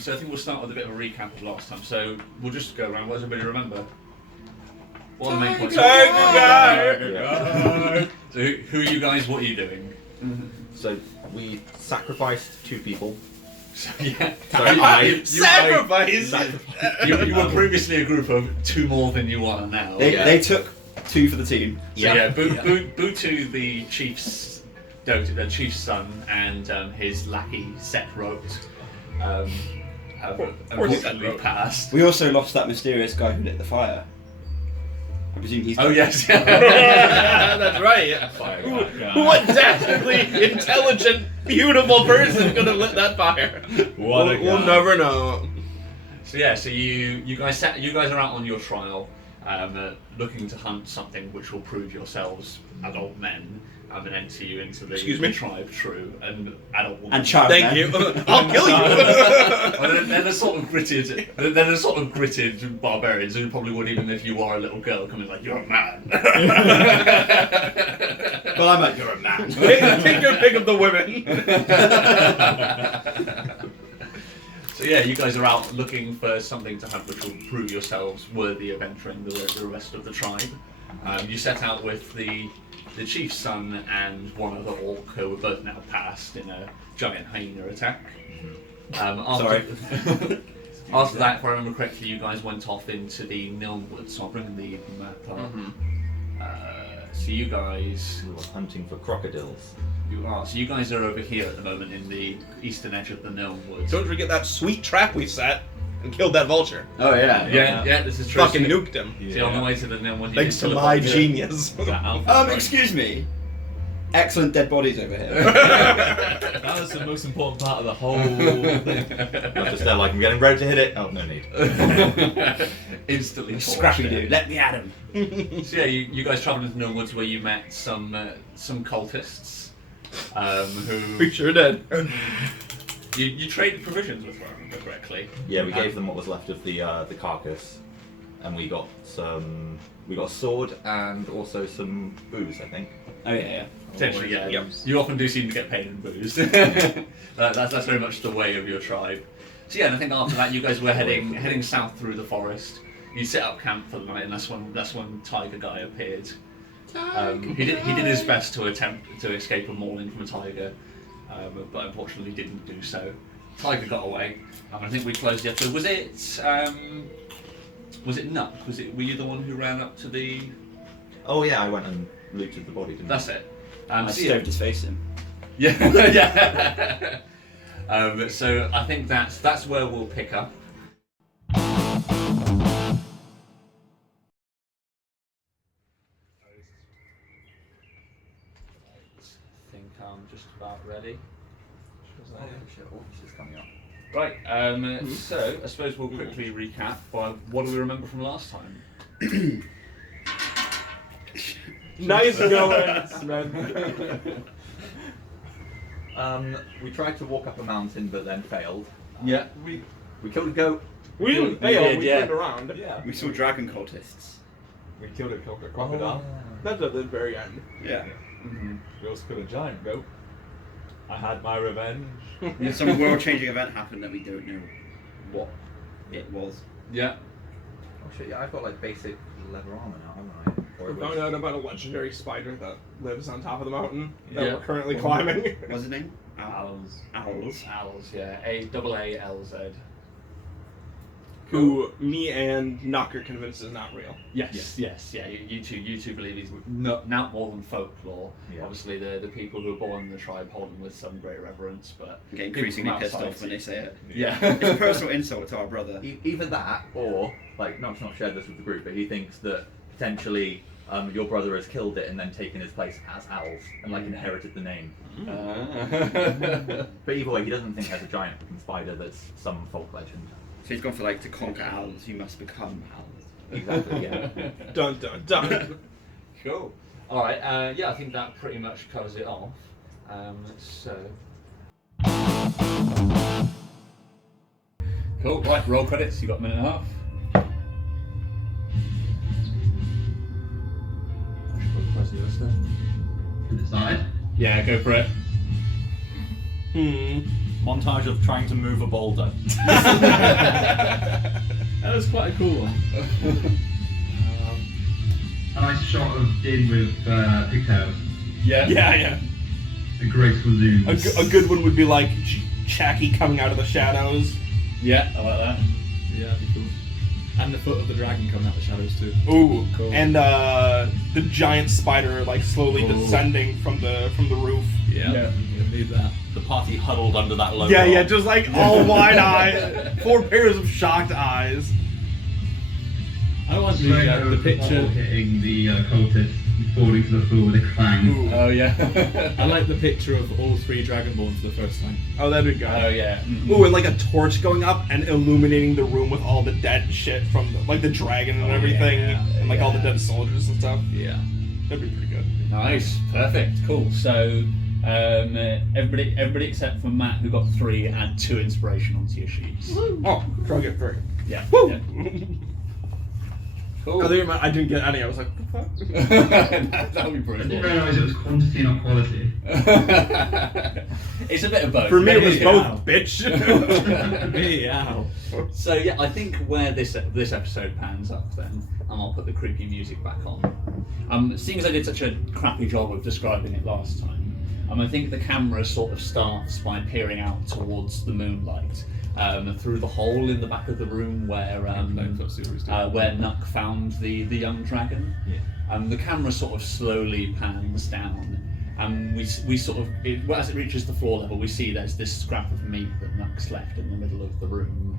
So I think we'll start with a bit of a recap of last time. So we'll just go around. What does everybody remember? What are the main points? So who are you guys? What are you doing? So we sacrificed 2 people. So, yeah. Sacrifice! You were previously a group of 2 more than you are now. They took 2 for the team. So Butu, the chief's son, and his lackey Set wrote, have unfortunately passed. We also lost that mysterious guy who lit the fire. I presume he's... Oh yes. That's right. What dastardly, intelligent, beautiful person could have lit that fire? We'll never know. So yeah, so you guys are out on your trial, looking to hunt something which will prove yourselves adult men, and enter you into the tribe true and adult women. And child Thank men. you. I'll kill you. Well, they're the sort of gritted barbarians who probably would, even if you are a little girl, come in like, you're a man. Well, I'm like, you're a man. Take your pick of the women. So yeah, you guys are out looking for something to hunt which will prove yourselves worthy of entering the rest of the tribe. You set out with the chief's son and one other orc who were both now passed in a giant hyena attack. Sorry. After that, if I remember correctly, you guys went off into the Niln Woods, so I'll bring the map up. So you guys... We were hunting for crocodiles. So you guys are over here at the moment in the eastern edge of the Niln Woods. Don't forget that sweet trap we set and killed that vulture. Oh, yeah. Yeah, this is true. Fucking nuked him. See, on the way to the Niln Woods. Thanks to my genius. Excuse me. Excellent dead bodies over here. That was the most important part of the whole thing. I'm just there like, I'm getting ready to hit it. Oh, no need. Instantly Scrappy dude, let me at him. So yeah, you guys travelled into Niln Woods where you met some cultists who... We sure did. You traded provisions with them, if I remember correctly. Yeah, we gave them what was left of the carcass, and we got a sword and also some booze, I think. Oh, yeah. Potentially, yeah. Yep. You often do seem to get paid in booze. That's very much the way of your tribe. So yeah, and I think after that you guys were heading south through the forest. You set up camp for the night, and that's when Tiger Guy appeared. He did his best to attempt to escape a mauling from a tiger, but unfortunately didn't do so. Tiger got away, and I think we closed the episode. Was it Nuck? Were you the one who ran up to the? Oh yeah, I went and looted the body, didn't That's it. I stoved his face in. Yeah, yeah. So I think that's where we'll pick up. I think I'm just about ready. She's coming up. Right. So I suppose we'll quickly recap. What do we remember from last time? Nice going, We tried to walk up a mountain, but then failed. Yeah. We killed a goat. We didn't fail, we yeah. turned around. Yeah. We saw dragon cultists. We killed a crocodile. That's at the very end. Yeah. Mm-hmm. We also killed a giant goat. I had my revenge. Some world-changing event happened that we don't know what it was. Yeah. Oh shit, yeah, I've got like basic leather armor now, haven't I? Or We found out about a legendary spider that lives on top of the mountain that Yeah. we're currently climbing. What's his name? Owls. Owls. Owls. Yeah. A-double-A-L-Z. Who me and Knocker convinced is not real. Yes. Yeah. You two believe he's not more than folklore. Yeah. Obviously, the people who are born in the tribe hold him with some great reverence, but I get people increasingly from pissed outside off when they say it. Yeah. It's a personal insult to our brother. Either that, or like, not shared this with the group, but he thinks that potentially your brother has killed it and then taken his place as Owls and like inherited the name. But either way, he doesn't think there's a giant fucking spider that's some folk legend. So he's gone for like, to conquer owls, you must become owls. Exactly, yeah. Dun dun dun. Cool. All right. Yeah, I think that pretty much covers it off. Cool. Right. Roll credits. You got a minute and a half. To decide. Yeah, go for it. Montage of trying to move a boulder. That was quite a cool one. A nice shot of Din with pigtails. Yeah. A graceful zoom. A good one would be like Chacky coming out of the shadows. Yeah, I like that. Yeah, that'd be cool. And the foot of the dragon coming out the shadows too. Ooh, Cool. and the giant spider like slowly descending from the roof. Yeah. You need that. The party huddled under that logo. Yeah, just like all wide-eyed, 4 pairs of shocked eyes. I want the picture. Hitting the cultist, falling to the floor with a clang. Ooh. Oh yeah. I like the picture of all 3 Dragonborn for the first time. Oh, that'd be good. Oh yeah. Ooh, and like a torch going up and illuminating the room with all the dead shit from like the dragon and everything, and like all the dead soldiers and stuff. Yeah. That'd be pretty good. Nice. Perfect. Cool. So everybody except for Matt, who got 3, add 2 inspiration onto your sheets. Oh, try to get 3. Yeah. Woo! Yeah. Cool. I didn't get any. I was like, what the fuck? That would be I brilliant. didn't realise it was quantity, not quality. It's a bit of both. For me, it was Maybe- both, bitch. Meow. So yeah, I think where this episode pans up then, and I'll put the creepy music back on. Seeing as I did such a crappy job of describing it last time, I think the camera sort of starts by peering out towards the moonlight, through the hole in the back of the room where Nuck found the young dragon. Yeah. The camera sort of slowly pans down, and we sort of, as it reaches the floor level, we see there's this scrap of meat that Nuck's left in the middle of the room,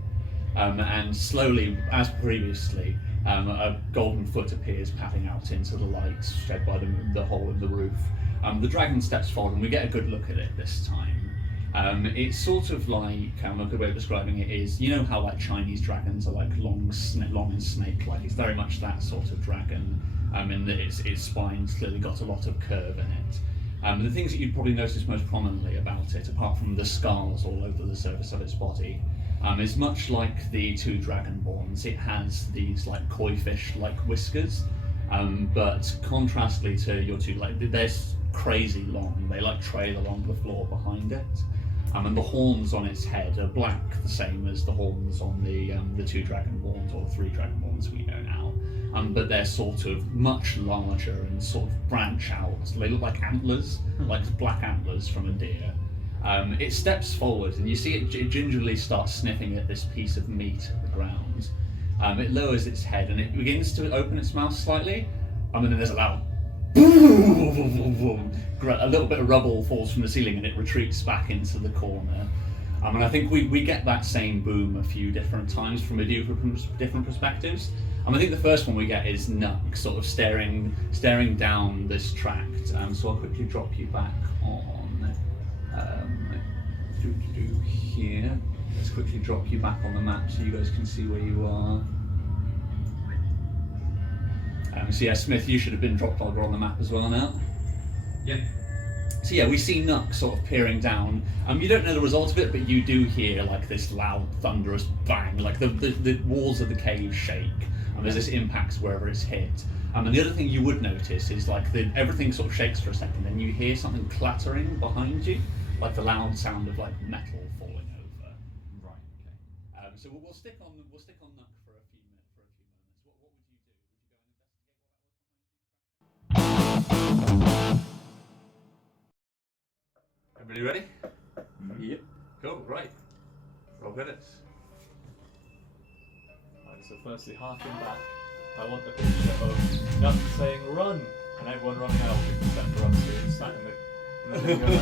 and slowly, as previously, a golden foot appears patting out into the light shed by the hole in the roof. The dragon steps forward, and we get a good look at it this time. It's sort of like, a good way of describing it is, you know how like Chinese dragons are like long and snake-like. It's very much that sort of dragon, in that its spine's clearly got a lot of curve in it. The things that you'd probably notice most prominently about it, apart from the scars all over the surface of its body, is much like the 2 dragonborns. It has these like koi fish-like whiskers, but contrastly to your 2, like they're crazy long. They like trail along the floor behind it. And the horns on its head are black, the same as the horns on the 2 dragonborns, or the 3 dragonborns we know now. But they're sort of much larger and sort of branch out. They look like antlers, like black antlers from a deer. It steps forward, and you see it gingerly starts sniffing at this piece of meat at the ground. It lowers its head, and it begins to open its mouth slightly. And then there's a loud boom. A little bit of rubble falls from the ceiling, and it retreats back into the corner. And I think we get that same boom a few different times from a different perspectives. I think the first one we get is Nuck sort of staring down this tract. So I'll quickly drop you back on here. Let's quickly drop you back on the map so you guys can see where you are. So yeah, Smith, you should have been dropped over on the map as well now. Yeah. So yeah, we see Nuck sort of peering down. You don't know the result of it, but you do hear like this loud, thunderous bang, like the walls of the cave shake, and there's this impact wherever it's hit. And the other thing you would notice is like everything sort of shakes for a second, and you hear something clattering behind you, like the loud sound of like metal falling over. Right. Okay. So we'll stick on Nuck for a few moments. What would you do? Would you go and investigate? Everybody ready? Yep. Cool, right. Roll credits. Right, so firstly, harking back, I want a picture of Nuck saying run, and everyone running out except for us who sat in the middle. I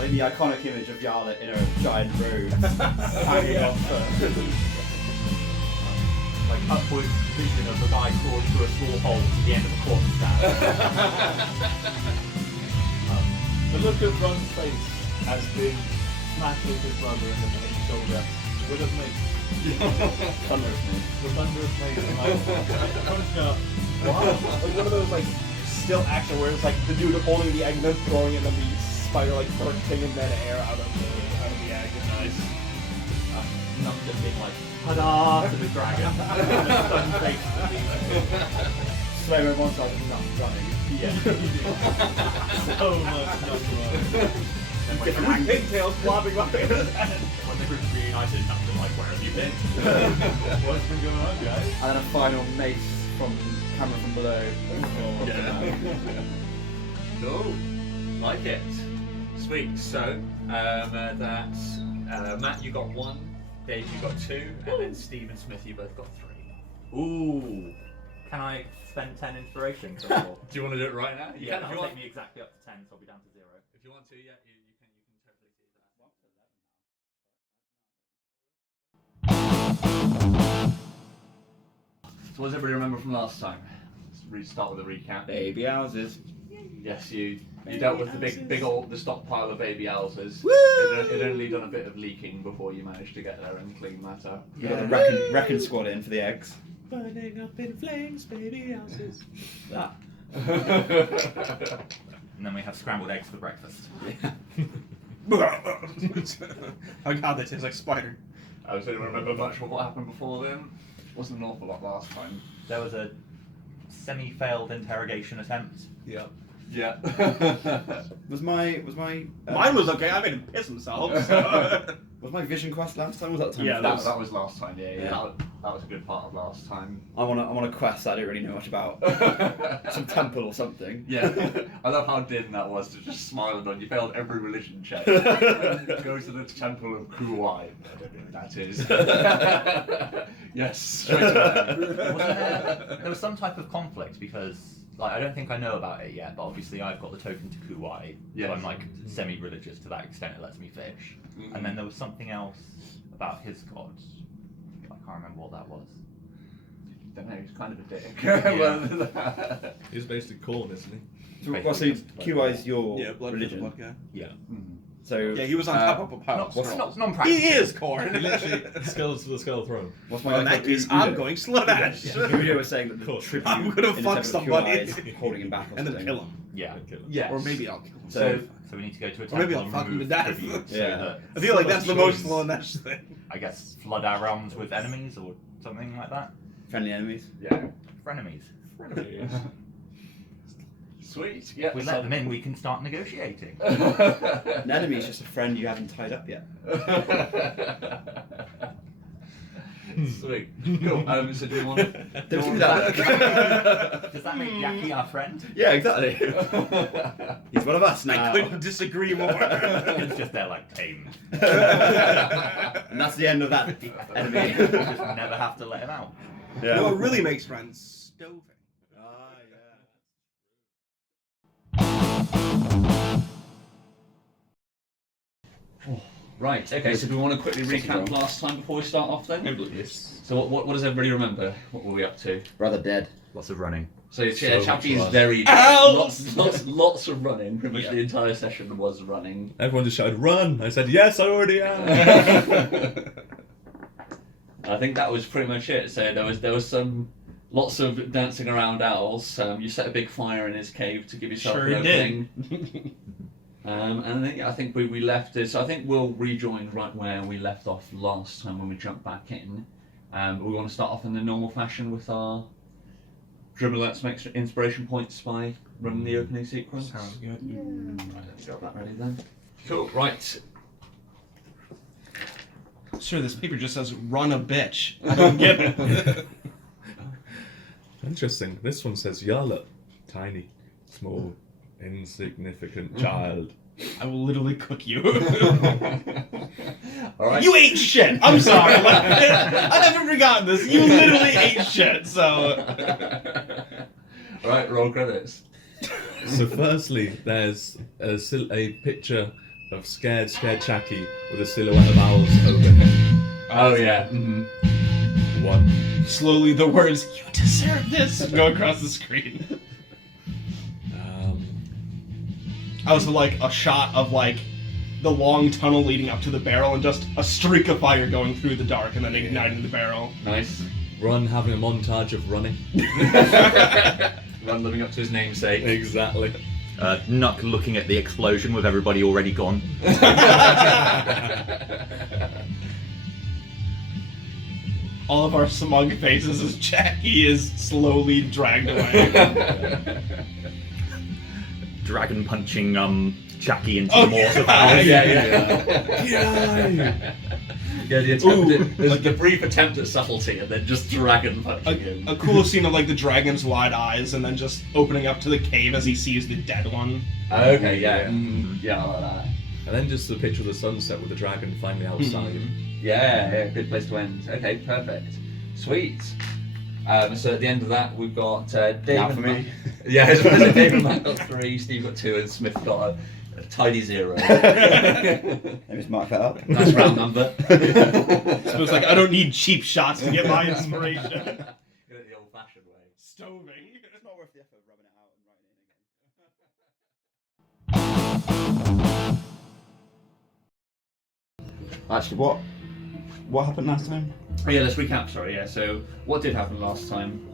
think the iconic image of Yarlet in a giant robe hanging off. Like upward vision of the guy crawling through a small hole to the end of a quarterstaff. The look of Ron's face has been smashing his brother in the shoulder with a mate. Thunderous mate. The thunderous mate. Crunching up. Wow. Like one of those like still action where it's like the dude holding the egg and then throwing it, and then the spider like bursting in midair out of the egg. Nice. Nuck just being like, ta-da to the dragon. Stunned face to the Sway on one side and not running. Yeah. So much Nuck love. then Different with pigtails flopping by his head. when the group reunited, nothing like, where have you been? What's been going on, guys? And then a final mace from camera from below. Cool. Like it. Sweet. So, that's Matt, you got 1, Dave, you got 2, and then Steve and Smith, you both got 3. Ooh. Can I spend 10 inspiration? Do you want to do it right now? Yeah, If that'll you want, take me exactly up to 10, so I'll be down to 0. if you want to, yeah, you can totally do that. So what does everybody remember from last time? Let's start with a recap. Baby houses. Yes, you dealt with the big old stockpile of baby houses. It only done a bit of leaking before you managed to get there and clean that up. We got the wrecking squad in for the eggs. Burning up in flames, baby houses. That. And then we have scrambled eggs for breakfast. Oh god, that tastes like spider. I was going to remember much of what happened before then. Wasn't an awful lot last time. There was a semi-failed interrogation attempt. Yeah. Yeah. Was my Mine was okay. I made him piss himself. So. was my vision quest last time? Was that the time? Yeah, that was last time. Yeah. Yeah. That was a good part of last time. I'm on a quest that I don't really know much about. Some temple or something. Yeah. I love how dim that was to just smile on. You failed every religion check. Go to the temple of Kuwai. I don't know who that is. Yes. Straight away. There was some type of conflict because, like, I don't think I know about it yet, but obviously I've got the token to Kuwai, Yes. so I'm like semi-religious to that extent. It lets me fish. Mhm. And then there was something else about his gods. I can't remember what that was. Don't know. He's kind of a dick. Yeah. He's basically corn, isn't he? So, well, so QI's your Blood religion. Blood guy. Yeah. So Yeah, he was on top of a pile. Not non-practical. He is corn. Skills for the skull throne. what's Well, in that case, I'm going Sladash. Udo was saying that the Cool. tribute I'm gonna in the fuck temple of somebody. QI is holding him back or And then something. kill him. Yeah. Yes. Or maybe I'll kill him. So So we need to go to a Or maybe temple I'll fuck and him to remove death. tribute so Yeah. that, I feel like that's the most choice. Sladash thing. I guess, flood our realms with enemies or something like that. friendly enemies. Yeah. Frenemies. Sweet. Yeah. If we let them in, we can start negotiating. An enemy is just a friend you haven't tied up yet. Sweet. Cool. So do you want? Don't do that. Does that make Yaki our friend? Yeah, exactly. He's one of us I now. couldn't disagree more. It's just they're like tame. And that's the end of that enemy. Just never have to let him out. You know what really makes friends? Stoving. Ah, Right. Okay. So do we want to quickly recap last time before we start off then? Yes. So what does everybody remember? What were we up to? Rather dead. Lots of running. So yeah, Chappie is much very Ow! lots of running. Pretty much the entire session was running. Everyone just shouted, "Run!" I said, "Yes, I already am." I think that was pretty much it. So there was lots of dancing around owls. You set a big fire in his cave to give yourself Sure an did. opening. And then I think we left it. So I think we'll rejoin right where we left off last time when we jumped back in. We want to start off in the normal fashion with our dribble out some extra inspiration points by running the opening sequence. Sounds good. Right, let's get that ready then. Cool. Right. Sure, this paper just says "run a bitch." I don't get it. Interesting. This one says Yala, tiny, small, insignificant child. I will literally cook you. All right. You ate shit. I'm sorry. I never forgotten this. You literally ate shit. So. All right. Roll credits. So firstly, there's a picture of scared Chucky with a silhouette of owls over him. Oh yeah. Mm-hmm. 1. Slowly, the words "You deserve this" go across the screen. Also, like a shot of like the long tunnel leading up to the barrel, and just a streak of fire going through the dark, and then igniting the barrel. Nice. Run having a montage of running. Run living up to his namesake. Exactly. Nuck looking at the explosion with everybody already gone. All of our smug faces as Jackie is slowly dragged away. Dragon punching Jackie into the mortar valve. Yeah, the attempt there's the brief attempt at subtlety and then just dragon punching him. A cool scene of like the dragon's wide eyes and then just opening up to the cave as he sees the dead one. Okay, yeah. Yeah, I like that. And then just the picture of the sunset with the dragon finally outside. Yeah, good place to end. Okay, perfect. Sweet. So at the end of that, we've got Dave Now and for me. Matt. Yeah, so Dave and Matt got 3, Steve got 2, and Smith got a tidy 0. Let me just mark that up. Nice round number. So it's like, I don't need cheap shots to get my inspiration. Get it the old-fashioned way. Stoving. It's not worth the effort of rubbing it out and writing it again. Actually, what happened last time? Oh yeah, let's recap. Sorry, yeah. So what did happen last time?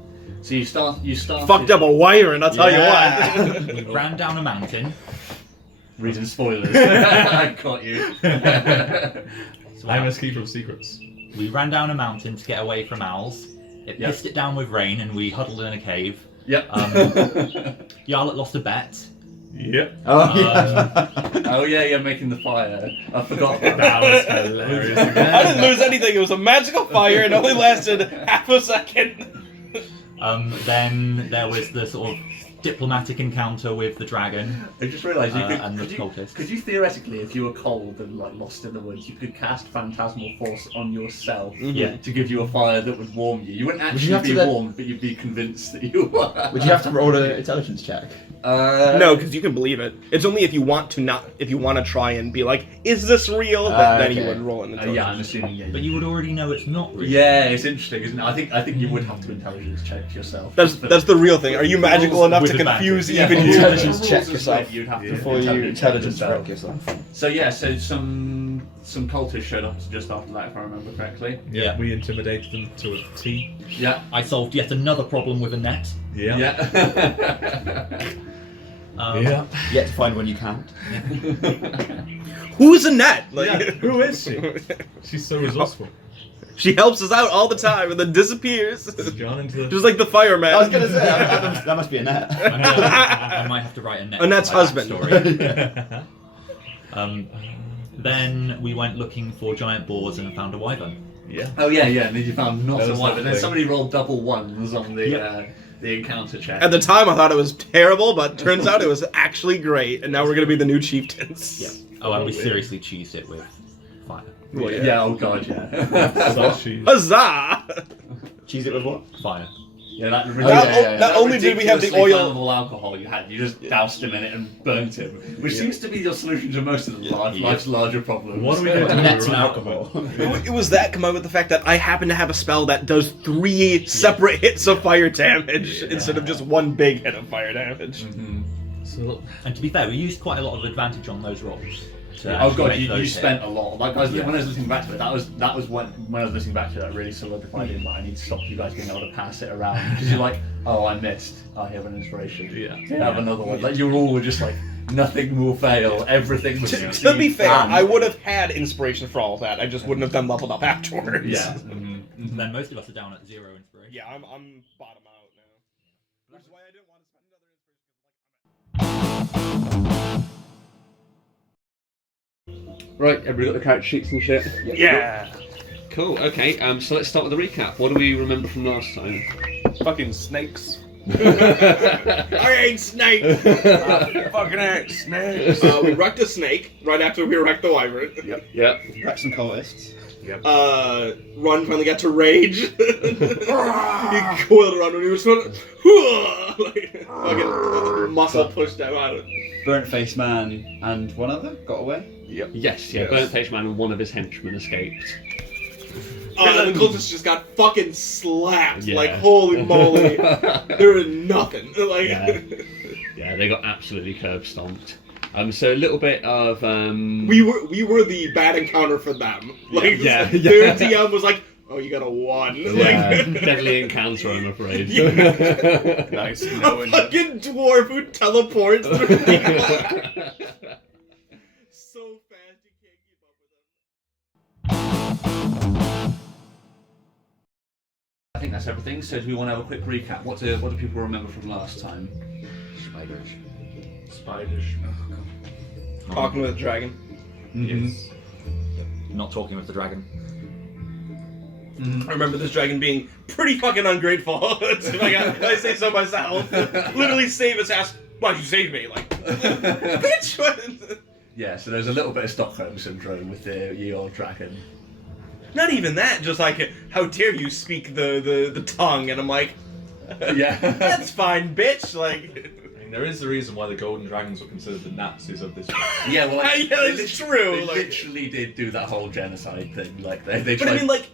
So you started. Fucked up a wire, and I'll tell you what. We ran down a mountain. Reading spoilers. I caught you. So I must keep from secrets. we ran down a mountain to get away from owls. It Yep. pissed it down with rain, and we huddled in a cave. Yep. Yarlet lost a bet. Yep. Oh yeah. Oh yeah, making the fire. I forgot about That that. was hilarious. I didn't lose anything. It was a magical fire and only lasted half a second. Then there was the sort of diplomatic encounter with the dragon. I just realised And the could cultists. could you theoretically, if you were cold and like lost in the woods, you could cast Phantasmal Force on yourself Yeah. to give you a fire that would warm you. You wouldn't you actually have to be then- warmed, but you'd be convinced that you were. Would you have to roll an intelligence check? No, because you can believe it. It's only if you want to try and be like, is this real? Then you okay. would roll an intelligence. Yeah, I'm assuming. Yeah, But you would already know it's not real. yeah, it's interesting, isn't it? I think you would have to intelligence check yourself. That's the real thing. Are you magical enough with to advantage. confuse Yeah, even for you? Intelligence rules check of yourself Smith, you'd have to before you intelligence check wreck yourself. So yeah, so some cultists showed up just after that, if I remember correctly. Yeah. We intimidated them to a T. Yeah. I solved yet another problem with a net. Yeah. Yeah. Yet to find one you can't. Who's Annette? Like, Yeah, who is she? She's so resourceful. she helps us out all the time and then disappears. She's gone into the... Just like the fireman. I was gonna say that must be a net. I might have to write a net. Annette's for my husband. backstory. Then we went looking for giant boars and found a wyvern. Yeah. Oh yeah, and then you found not That so was one, that but then thing. somebody rolled double ones on the encounter check. At the time, I thought it was terrible, but turns out it was actually great. And now we're gonna be the new chieftains. Yeah. Oh, and we seriously cheesed it with fire. Well, yeah. Oh god, yeah. So she... Huzzah! Cheese it with what? Fire. Yeah, that Not only did we have the ridiculously oil- flammable alcohol you had, you just doused him in it and burnt him, which seems to be your solution to most of the life's larger problems. What are we going to do? Nets and with alcohol. It was that combined with the fact that I happen to have a spell that does 3 separate hits of fire damage instead of just one big hit of fire damage. So, And to be fair, we used quite a lot of advantage on those rolls. to Oh actually god, make you those spent hit. a lot. Like when I was listening back to it, that was when I was listening back to it, that really solidified in that I need to stop you guys being able to pass it around because you're like, oh, I missed. I have an inspiration. Yeah. I have another one. Like you all were just like, nothing will fail. Everything will To succeed. be fair, And- I would have had inspiration for all of that. I just wouldn't have done leveled up afterwards. Yeah. And then most of us are down at 0 inspiration. Yeah, I'm bottom out now. Which is why I didn't want to spend another inspiration. Right, everybody got the character sheets and shit? Yeah. Cool, okay, so let's start with the recap. What do we remember from last time? Fucking snakes. I ain't snake. Fucking ain't snakes. We wrecked a snake right after we wrecked the wyvern. Yep. Wreck some cultists. Ron finally got to rage. He coiled around when he was sort of like fucking muscle pushed him out. Burnt Face Man and one other got away. Yes, Burnt Face Man and one of his henchmen escaped. And the cultists just got fucking slapped. Yeah. Like, holy moly. There was nothing. Like, Yeah, they got absolutely curb stomped. So a little bit of we were the bad encounter for them. Like, Yeah. their DM was like, oh, you got a 1. Like, deadly encounter, I'm afraid. nice. A fucking dwarf who teleports through people. So fast you can't keep up with them. I think that's everything. So do we want to have a quick recap? What do people remember from last time? Spiders. Talking with a dragon. Yes. Not talking with the dragon. I remember this dragon being pretty fucking ungrateful. If I say so myself. Literally save his ass. Why'd you save me? Like, bitch! Yeah, so there's a little bit of Stockholm syndrome with your dragon. Not even that, just like, how dare you speak the tongue? And I'm like, Yeah. that's fine, bitch. Like, I mean, there is a reason why the golden dragons were considered the Nazis of this. Yeah, well, like, Yeah, they it's true, They like- literally did do that whole genocide thing. Like they but I tried. mean, like,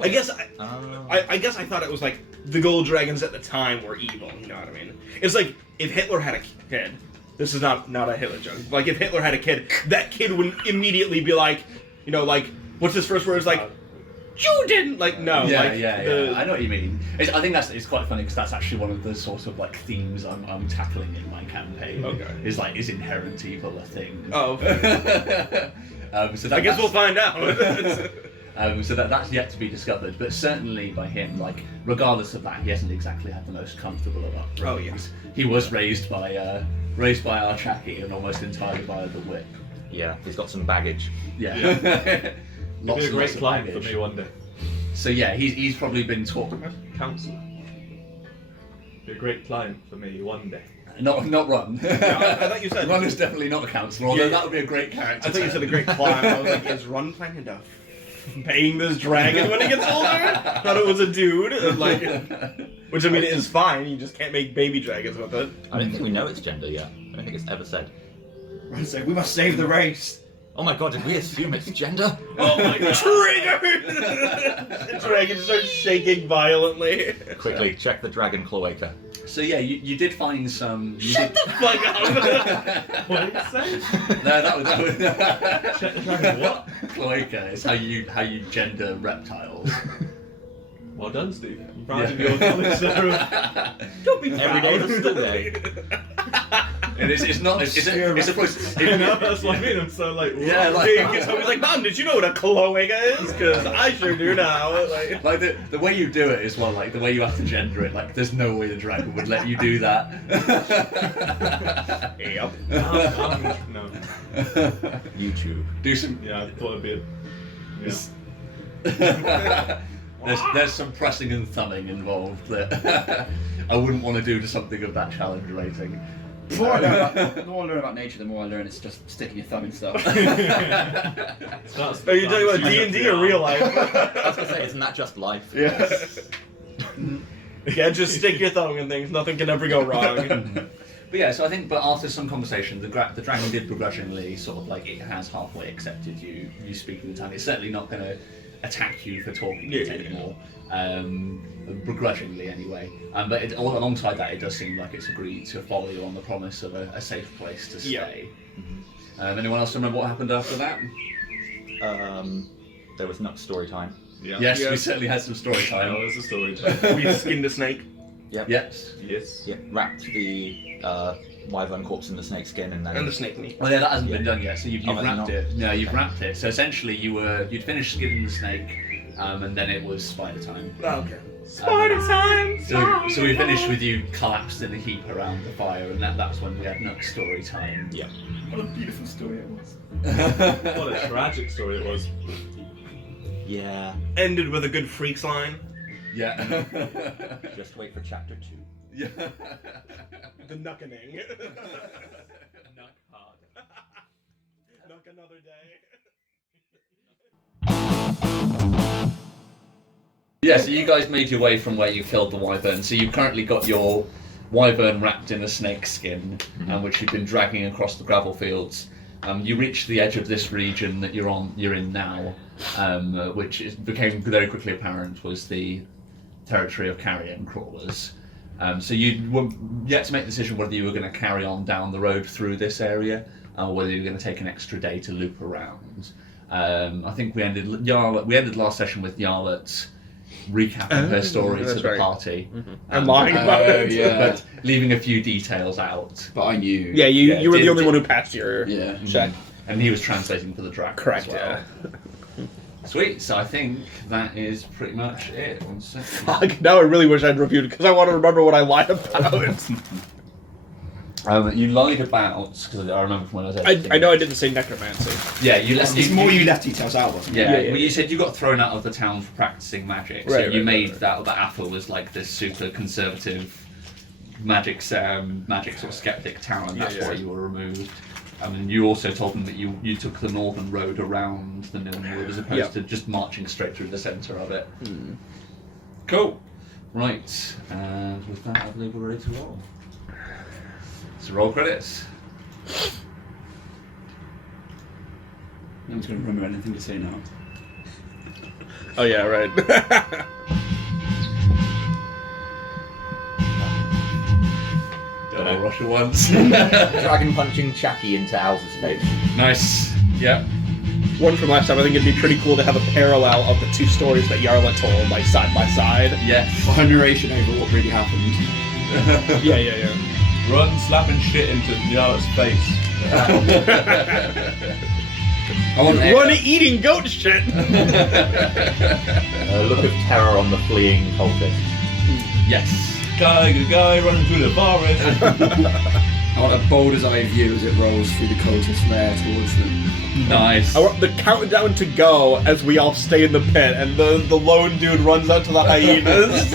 I guess Oh. I guess I thought it was like the gold dragons at the time were evil. You know what I mean? It's like if Hitler had a kid. This is not a Hitler joke. Like if Hitler had a kid, that kid would immediately be like, you know, like what's his first words? Like, you didn't. Like no. yeah, like, yeah. I know what you mean. I think it's quite funny because that's actually one of the sort of like themes I'm tackling in my campaign. Okay. Is like, is inherent evil a thing? Oh. So I guess we'll find out. So that's yet to be discovered, but certainly by him, like regardless of that, he hasn't exactly had the most comfortable of upbringings. Oh, yeah. He was raised by our Chucky and almost entirely by the whip. Yeah, he's got some baggage. Yeah. It'd be Lots a and lots great of client for baggage. me one day. So yeah, he's probably been taught. Counselor. Be a great client for me one day. Not Ron. I thought you said- Ron is definitely not a counsellor, although Yeah. that would be a great character. I thought you said a great climb. I was like, is Run planning to paying this dragon when he gets older? Thought it was a dude. And like, which I mean is fine. You just can't make baby dragons with it. I don't think we know its gender yet. I don't think it's ever said. Ron said, we must save the race. Oh my god, did we assume its gender? Oh my god! Triggered! The dragon starts shaking violently. Quickly, check the dragon cloaca. So yeah, you did find some. Shut the fuck up! What did you say? No, that was Check the dragon what? cloaca. It's how you gender reptiles. Well done, Steve. I'm proud of your knowledge there. Don't be Every day is still day. And it's not. It's a process. I know, that's what I mean. I'm so like, Yeah, what? like- Dave gets home, he's like, Mom, did you know what a cloaca is? Because I sure do now. Like, Like the way you do it is well, like the way you have to gender it. Like there's no way the dragon would let you do that. yep. No. YouTube. Do some. Yeah, I thought it'd be a... Yeah. There's some pressing and thumbing involved that I wouldn't want to do to something of that challenge rating. The more I learn about nature, the more I learn it's just sticking your thumb in stuff. Are you talking about D&D or real life? I was gonna say, isn't that just life? Yes. Yeah, just stick your thumb in things. Nothing can ever go wrong. But yeah, so I think, but after some conversation, the dragon did begrudgingly sort of like it has halfway accepted you speaking the tongue. It's certainly not going to attack you for talking it anymore, begrudgingly anyway. But alongside that, it does seem like it's agreed to follow you on the promise of a safe place to stay. Yeah. Anyone else remember what happened after that? There was Nuck's story time. Yeah. Yes, we Yes. certainly had some story Oh, time. there's a story time. We skinned a snake. Yep. Yes. Yes. Yep. Wrapped the wyvern corpse in the snake skin and then. And the snake meat. Well, yeah, that hasn't been done yet. So you've Oh, has it wrapped not? it. No, you've wrapped it. So essentially, you'd finished skinning the snake, and then it was spider time. Oh, okay. Spider time. So we finished with you collapsed in a heap around the fire, and that's when we had Nuck's story time. Yeah. What a beautiful story it was. What a tragic story it was. Yeah. Ended with a good freaks line. Yeah. Just wait for chapter 2. Yeah. The nuckening. Nuck hard. Nuck another day. Yeah, so you guys made your way from where you killed the wyvern. So you've currently got your wyvern wrapped in a snake skin, which you've been dragging across the gravel fields. You reach the edge of this region that you're in now, which became very quickly apparent was the territory of carrion crawlers. So you were yet to make the decision whether you were going to carry on down the road through this area, or whether you were going to take an extra day to loop around. I think we ended last session with Yarlet recapping her story to that's the right. party. And lying about it. Yeah. But leaving a few details out. But I knew. Yeah, you were the did- only one who passed your Yeah. check. And he was translating for the dragon Correct, as well. Sweet, so I think that is pretty much it. 1 second. Fuck, now I really wish I'd reviewed it because I want to remember what I lied about. You lied about, because I remember from when I was editing. I know I didn't say necromancy. Yeah, you left. It's more you left details out, wasn't it? Yeah, well, you said you got thrown out of the town for practicing magic. So Right, you right, made right. that Athel was like this super conservative magic sort of skeptic town, and that's Yeah, yeah. why you were removed. And you also told them that you took the northern road around the Nilnwood as opposed Yeah. to just marching straight through the centre of it. Cool. Right, and with that, I believe we're ready to roll. So roll credits. No one's going to remember anything to say now. Oh yeah, right. Double rush at once. Dragon punching Chucky into Al's face. Nice. Yep. One from last time. I think it'd be pretty cool to have a parallel of the two stories that Yarla told, like side by side. Yeah. Or her narration over what really happened. Yeah. Run slapping shit into Yarla's face. I want Run eating goat shit. A look of terror on the fleeing cultist. Yes. Guy running through the forest. I want a boulder's eye view as it rolls through the cultist lair towards them. Nice. I want the countdown to go as we all stay in the pit, and the lone dude runs out to the hyenas.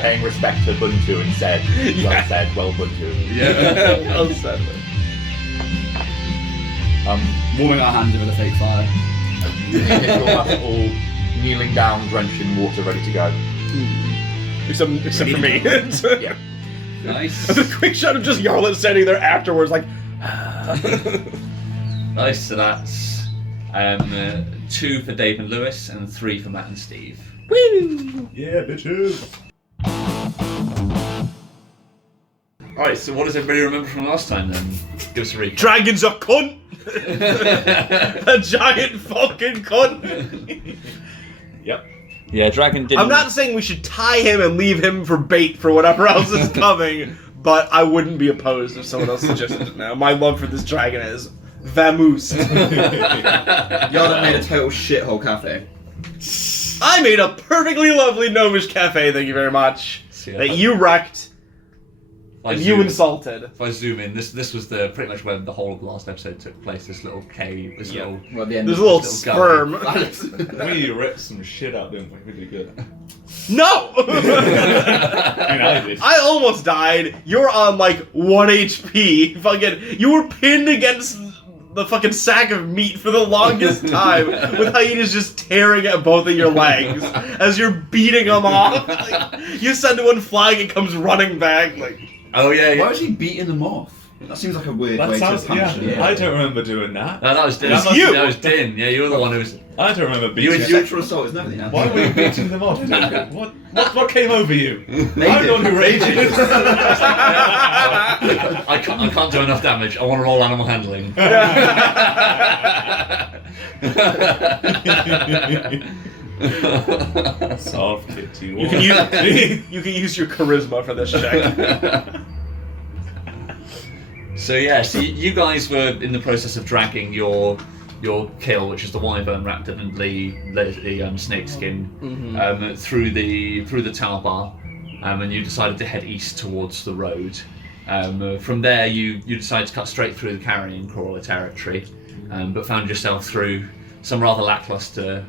Paying respect to Buntu and said, Yeah. well Buntu. Yeah. Well said. Warming our hands over the fake fire. All kneeling down, drenched in water, ready to go. Except for me. Yeah. Nice. A quick shot of just Yarla standing there afterwards, like. Nice. So that's 2 for Dave and Lewis and 3 for Matt and Steve. Woo! Yeah, bitches. Alright, so what does everybody remember from last time then? Give us a recap. Dragon's a cunt. A giant fucking cunt. Yep. Yeah, Dragon didn't. I'm not saying we should tie him and leave him for bait for whatever else is coming, but I wouldn't be opposed if someone else suggested it now. My love for this dragon is vamoosed. Yarda made a total shithole cafe. I made a perfectly lovely gnomish cafe, thank you very much. Yeah. That you wrecked If I and zoom- you insulted. If I zoom in, this was the pretty much when the whole of the last episode took place. This little cave, this little. Well, at the end There's a of little little sperm. We ripped some shit out, didn't we? We did good. No! I mean, I did. I almost died. You're on like 1 HP. Fucking, you were pinned against the fucking sack of meat for the longest time, with hyenas just tearing at both of your legs as you're beating them off. Like, you send one flying, it comes running back. Like, Oh yeah. Why was he beating them off? That seems like a weird That way sounds, to punish them. I don't remember doing that. No, that was Din. It was you. That was Din. Yeah, you were the one who was. I don't remember You beating and them. Sexual assault is everything now. Why were you beating them off? Dude? What came over you? They I'm did. the one who rages. I can't do enough damage. I want to roll animal handling. Soft titty. you can use your charisma for this check. So yeah, so you guys were in the process of dragging your kill, which is the wyvern wrapped in the snakeskin, through the tower bar, and you decided to head east towards the road. From there, you decided to cut straight through the carrion crawler territory, but found yourself through some rather lackluster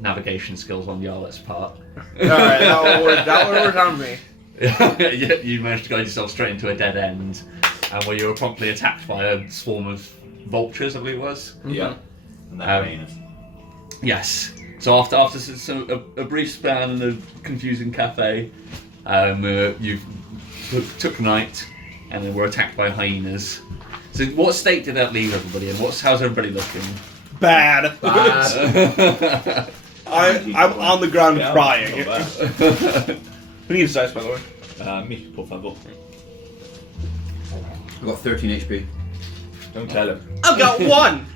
navigation skills on Yarlet's part. Alright, that would work on me. You managed to guide yourself straight into a dead end, and where you were promptly attacked by a swarm of vultures, I believe it was. Yeah. And Um, then Yes. So after a brief span in a confusing cafe, you took night, and then were attacked by hyenas. So what state did that leave everybody in? How's everybody looking? Bad. Bad. I'm on the ground Yeah, crying. not bad. Who needs dice, by the way? Me, por favor. I've got 13 HP. Don't tell him. I've got 1!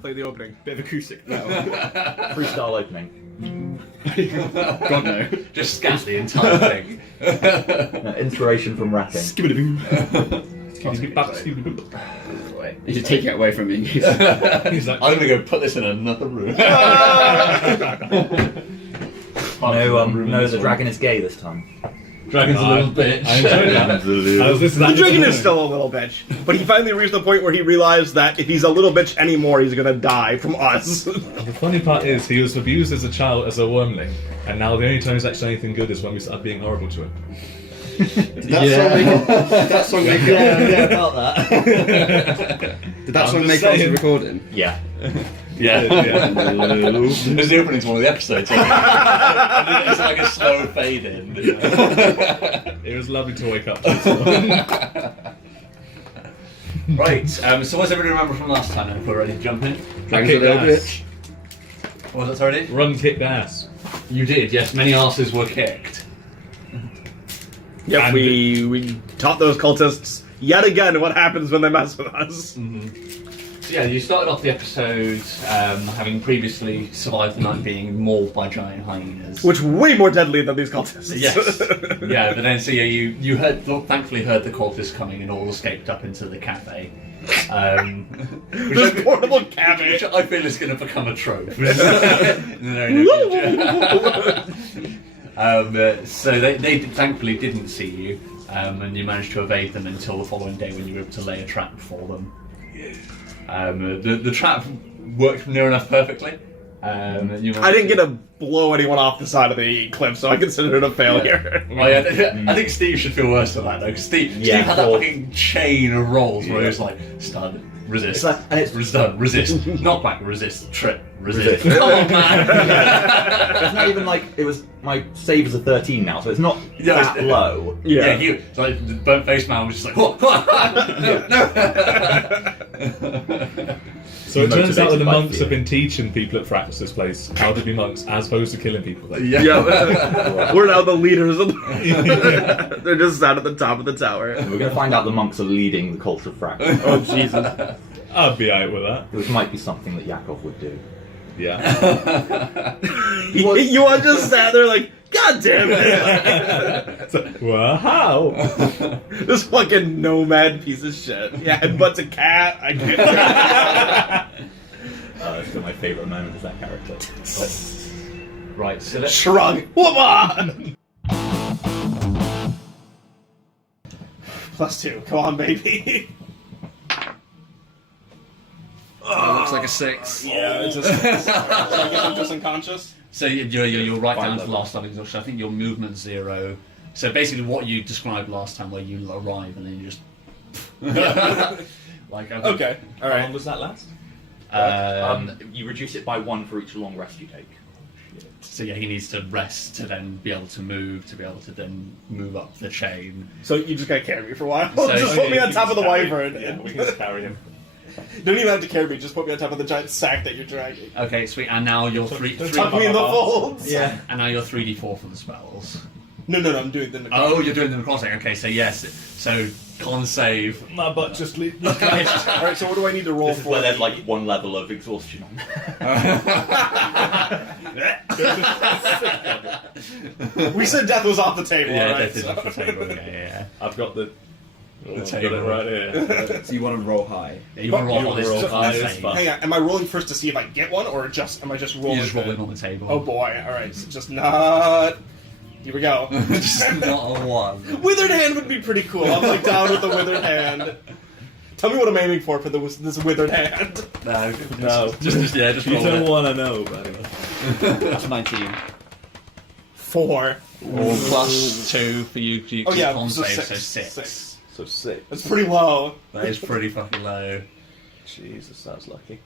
Play the opening. Bit of acoustic now. Freestyle opening. God no. Just scat the entire thing. Inspiration from rapping. Skibidoo. Oh, take it. Wait, you should take it away from me. He's like, I'm gonna go put this in another room. No, the dragon is gay this time. Dragon's a little bitch. I enjoyed that. The dragon is still a little bitch, but he finally reached the point where he realized that if he's a little bitch anymore, he's gonna die from us. The funny part is, he was abused as a child as a wormling, and now the only time he's actually anything good is when we start being horrible to him. Did that song make it? Yeah, about that. Did that I'm song just make it onto saying. recording? Yeah. Yeah. Yeah. It's the opening to one of the episodes. It's like a slow fade in. It was lovely to wake up to this one. Right, so what's everybody remember from last time then, if we're ready to jump in? Dragon's a Kick little ass. bitch. What was that already? Run kicked ass. You did, yes, many asses were kicked. Yep, And- we taught those cultists yet again what happens when they mess with us. So yeah, you started off the episode having previously survived the night being mauled by giant hyenas. Which way more deadly than these cultists. Yes. Yeah, but then so yeah, you thankfully heard the cultists coming and all escaped up into the cafe. This portable cabbage. Which I feel is going to become a trope. In the very near future. So they thankfully didn't see you, and you managed to evade them until the following day when you were able to lay a trap for them. The trap worked near enough perfectly. I didn't get to blow anyone off the side of the cliff, so I consider it a failure. I think Steve should feel worse than that though, because Steve had that fucking chain of rolls where he was like, stun, resist, It's like- and it's- stun, resist, knock back, resist, trip, resist. Come on, man! It's not even like it was. My save is a 13 now, so it's not Yeah, that it's- low. Yeah, he, so like, the burnt face man was just like, no. So it turns out that Motivated the by monks fear. have been teaching people at Fractus's place how to be monks as opposed to killing people. Then. Yeah, we're now the leaders of the... They're just sat at the top of the tower. We're going to find out the monks are leading the culture of fractals. Oh, Jesus. I'd be out with that. Which might be something that Yakov would do. Yeah. You are just sat there like, God damn it! Well, how? This fucking nomad piece of shit. Yeah, headbutts a cat. I can't. That's still my favourite moment of that character. Right, so let's... Shrug. Woman! +2. Come on, baby. Looks like a 6. Yeah, it's just... Should I get them just unconscious? So you're right down to the last level exhaustion. I think your movement's 0. So basically what you described last time where you arrive and then you just... like, Okay, How long does that last? You reduce it by 1 for each long rest you take. So yeah, he needs to rest to then be able to move, to be able to then move up the chain. So you just gotta carry me for a while. So- just put me on top of the wyvern. Yeah, we can just carry him. Don't even have to carry me, just put me on top of the giant sack that you're dragging. Okay, sweet. And now you're three Tuck me in the folds. Yeah. and now you're 3d4 for the spells. No, I'm doing the Oh, you're doing the crossing. Okay, so yes. So con save. My butt just leaves. Alright, so what do I need to roll This is for? where there's like 1 level of exhaustion on. We said death was off the table, Yeah, alright? that is off the table. Yeah. I've got the The got it table. right here. So you want to roll high. You want to roll You on this roll con high as save. fuck. Hang on, am I rolling first to see if I get one, or am I just rolling? You just roll it? in on the table. Oh boy, alright, so just not... Here we go. Just not a 1. Withered hand would be pretty cool. I'm like down with the withered hand. Tell me what I'm aiming for this withered hand. No, No. just You roll don't it. want to know, buddy. That's 19. 4. Or +2 for you to Oh yeah, con so save, 6. so 6. So 6. That's pretty low. That is pretty fucking low. Jesus, sounds lucky.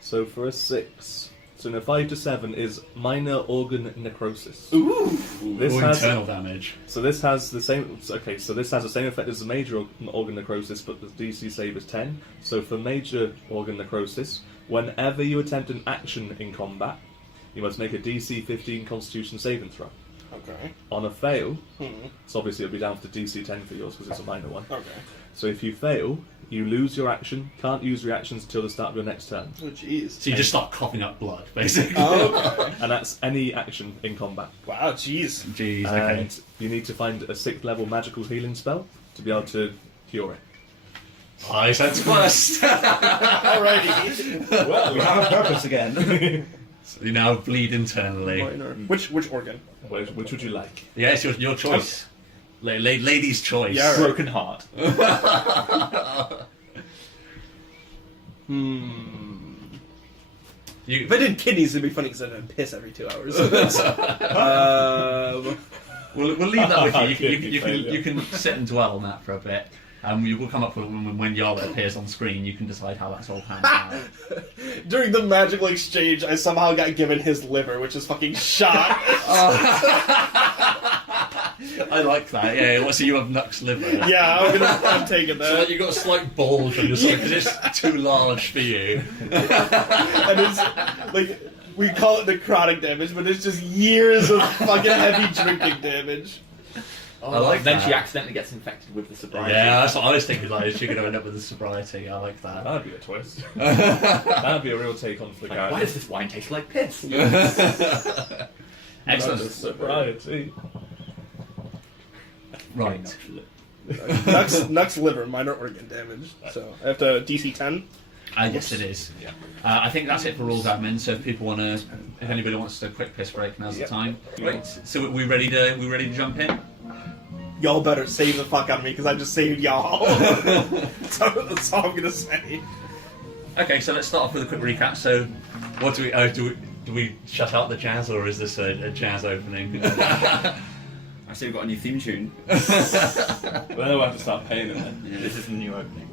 So for a 6, so in a 5 to 7 is minor organ necrosis. Ooh. This Or has internal damage. so this has the same. Okay, so this has the same effect as the major organ necrosis, but the DC save is 10. So for major organ necrosis, whenever you attempt an action in combat, you must make a DC 15 Constitution saving throw. Okay. On a fail, Hmm. so obviously it'll be down to DC 10 for yours because it's a minor one. Okay. So if you fail, you lose your action. Can't use reactions until the start of your next turn, Oh jeez. So you just start coughing up blood, basically. Oh, okay. and that's any action in combat. Wow, jeez. Jeez, okay. And you need to find a 6th level magical healing spell to be able to cure it. I sense quest. Alrighty. We have a purpose again. So you now bleed internally. Minor. Which organ? Which would you like? Yeah, it's your choice. Lady's choice. Yeah, right. Broken heart. You, If I did kidneys, it'd be funny because I'd have to piss every 2 hours. we'll leave that with you. Kidney You can sit and dwell on that for a bit. You will come up with when Yarla appears on screen. You can decide how that's all panned out. During the magical exchange, I somehow got given his liver, which is fucking shot. I like that. Yeah. So you have Nux liver. Yeah, I'm taking So that. you got a slight bulge on your stomach because it's too large for you. And it's like we call it necrotic damage, but it's just years of fucking heavy drinking damage. I like Then that. she accidentally gets infected with the sobriety. Yeah, that's what I was thinking. Like, she's going to end up with the sobriety. I like that. That'd be a twist. That'd be a real take on for the Like, character. why does this wine taste like piss? Excellent. Sobriety. Right. Nux liver, minor organ damage. So I have to DC 10. Yes, it is. I think that's it for rules admin. So if people want to, if anybody wants a quick piss break, now's the time. Right. So we ready to jump in? Y'all better save the fuck out of me because I just saved y'all. So that's all I'm gonna say. Okay, so let's start off with a quick recap. So, what do we do? We shut out the jazz, or is this a jazz opening? I see we've got a new theme tune. Then we'll have to start paying it then. This is the new opening.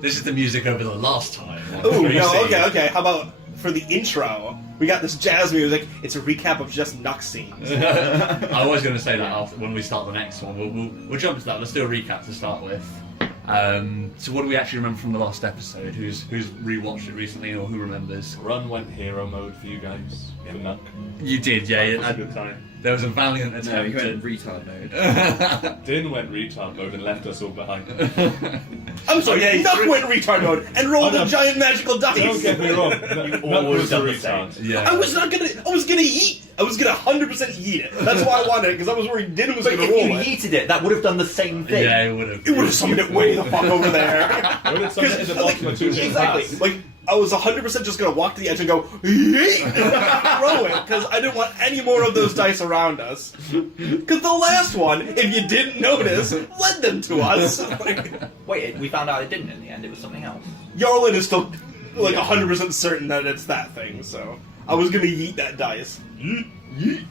This is the music over the last time. Ooh, no, okay. How about for the intro? We got this jazz music. It's a recap of just Nux scenes. I was going to say that after, when we start the next one. We'll jump to that. Let's do a recap to start with. So what do we actually remember from the last episode? Who's rewatched it recently, or who remembers? Run went hero mode for you guys. For Nuck. You did, yeah. That was a good time. There was a valiant No, attempt. you went retard mode. Din went retard mode and left us all behind. I'm sorry, Oh, yeah, Nux went retard mode and rolled Oh, no. a giant magical dice. Don't get me wrong. Nuck always was a done the same. retard. Yeah. I was gonna yeet. I was gonna 100% yeet it. That's why I wanted it, because I was worried Din was But gonna if roll you it. yeeted it, that would have done the same thing. Yeah, it would have. It would have summoned it way the fuck over there. I would have summoned it in the bottom of 2 Exactly. pass. Like, I was 100% just gonna walk to the edge and go, yeet! And throw it, because I didn't want any more of those dice around us. Because the last one, if you didn't notice, led them to us. Like, Wait, we found out it didn't in the end. It was something else. Yarlin is still, like, 100% certain that it's that thing, so I was gonna yeet that dice. Yeet, yeet.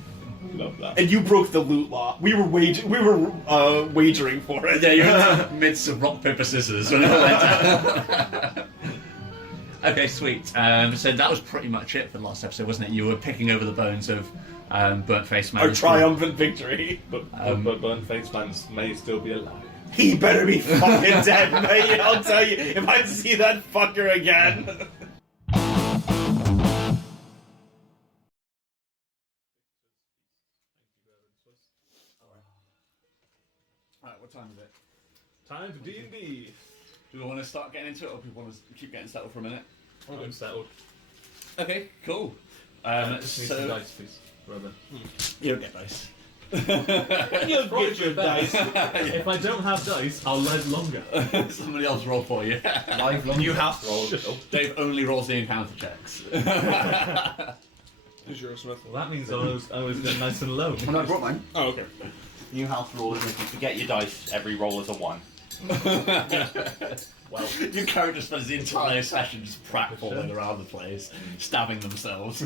Love that. And you broke the loot law. We were wagering for it. Yeah, you're in the midst of rock, paper, scissors when it went down. Okay, sweet. So that was pretty much it for the last episode, wasn't it? You were picking over the bones of Burnt Face Man. Our triumphant victory. But Burnt Face Man's may still be alive. He better be fucking dead, mate. I'll tell you, if I see that fucker again. Alright, what time is it? Time for D&D. Do we want to start getting into it, or do we want to keep getting settled for a minute? I'm settled. Okay, cool. Just need some So dice, please, brother. you'll get dice. You'll get your dice. If I don't have dice, I'll live longer. Somebody else roll for you. Live new house roll. Dave only rolls the encounter checks. Who's yours, Smith? Well, that means I was nice and low. Oh, no, I brought mine. Oh, okay. New house rule is if you forget your dice, every roll is a 1. Well, your character spends the entire session just pratfalling around the place, stabbing themselves.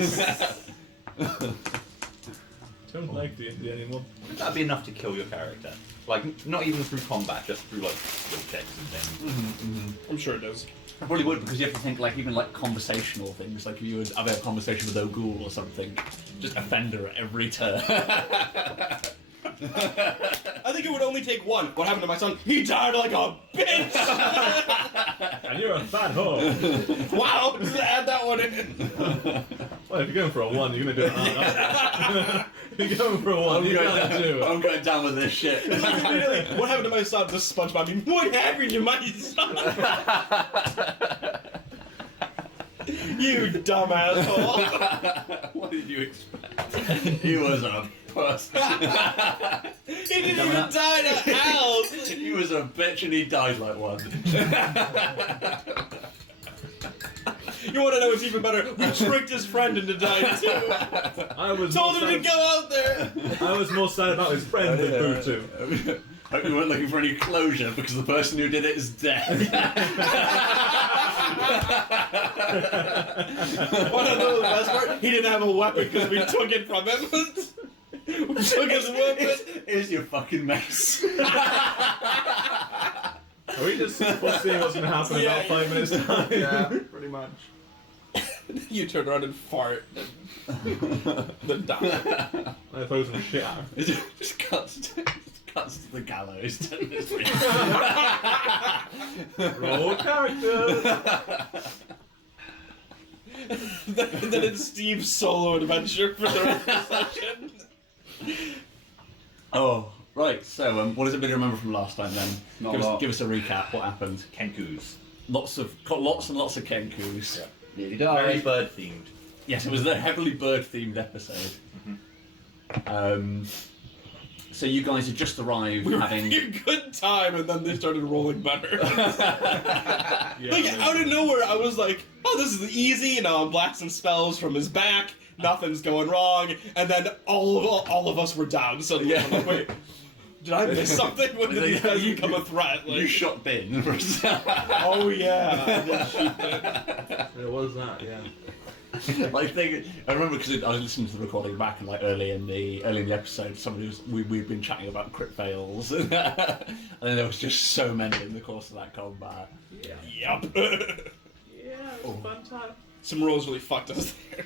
Don't like D&D anymore. That'd be enough to kill your character. Like, not even through combat, just through, like, skill checks and things. I'm sure it does. I probably would, because you have to think, like, even like conversational things, like if you would have a conversation with O'Ghoul or something, just offend her at every turn. I think it would only take one. What happened to my son? He died like a bitch! And you're a fat whore. Wow, just add that one in. Well, if you're going for a 1, you're going to do it hard. If you're going for a 1, you're going to do it. I'm going down with this shit. Really? What happened to my son? This SpongeBob. What happened to my son? You dumb asshole. What did you expect? He was a puss. didn't even die to owls. He was a bitch and he died like one. You want to know what's even better? We tricked his friend into dying too. I was Told more him to sad- go out there. I was more sad about his friend than Boo too. Hope you weren't looking for any closure because the person who did it is dead. Want to know the best part? He didn't have a weapon because we took it from him. We took his weapon. Here's your fucking mess. Are we just seeing what's going to happen in about 5 minutes time? Yeah, pretty much. You turn around and fart. Then die. I throw some shit at him. Just cuts to the gallows. Roll character. Then it's Steve's solo adventure for the rest of the session. Oh, right. So, what has it been to remember from last time then? Not Give a us, lot. give us a recap. What happened? Kenkus. Lots and lots of kenkus. Nearly Very died. bird themed. Yes, it was a heavily bird-themed episode. So you guys had just arrived, We were having. having a good time, and then they started rolling better. Yeah, Like, out of nowhere, I was like, oh, this is easy, you know, I'm blasting spells from his back, nothing's going wrong, and then all of us were down suddenly. I'm like, wait, did I miss something? When did these guys become a threat? You Like, shot Bin. oh yeah, I did shoot them. It was that, yeah. Like I remember because I was listening to the recording back and like early in the episode, somebody was we'd been chatting about crit fails, and then there was just so many in the course of that combat. Yep. Yeah, it was a fun time. Some rolls really fucked us there.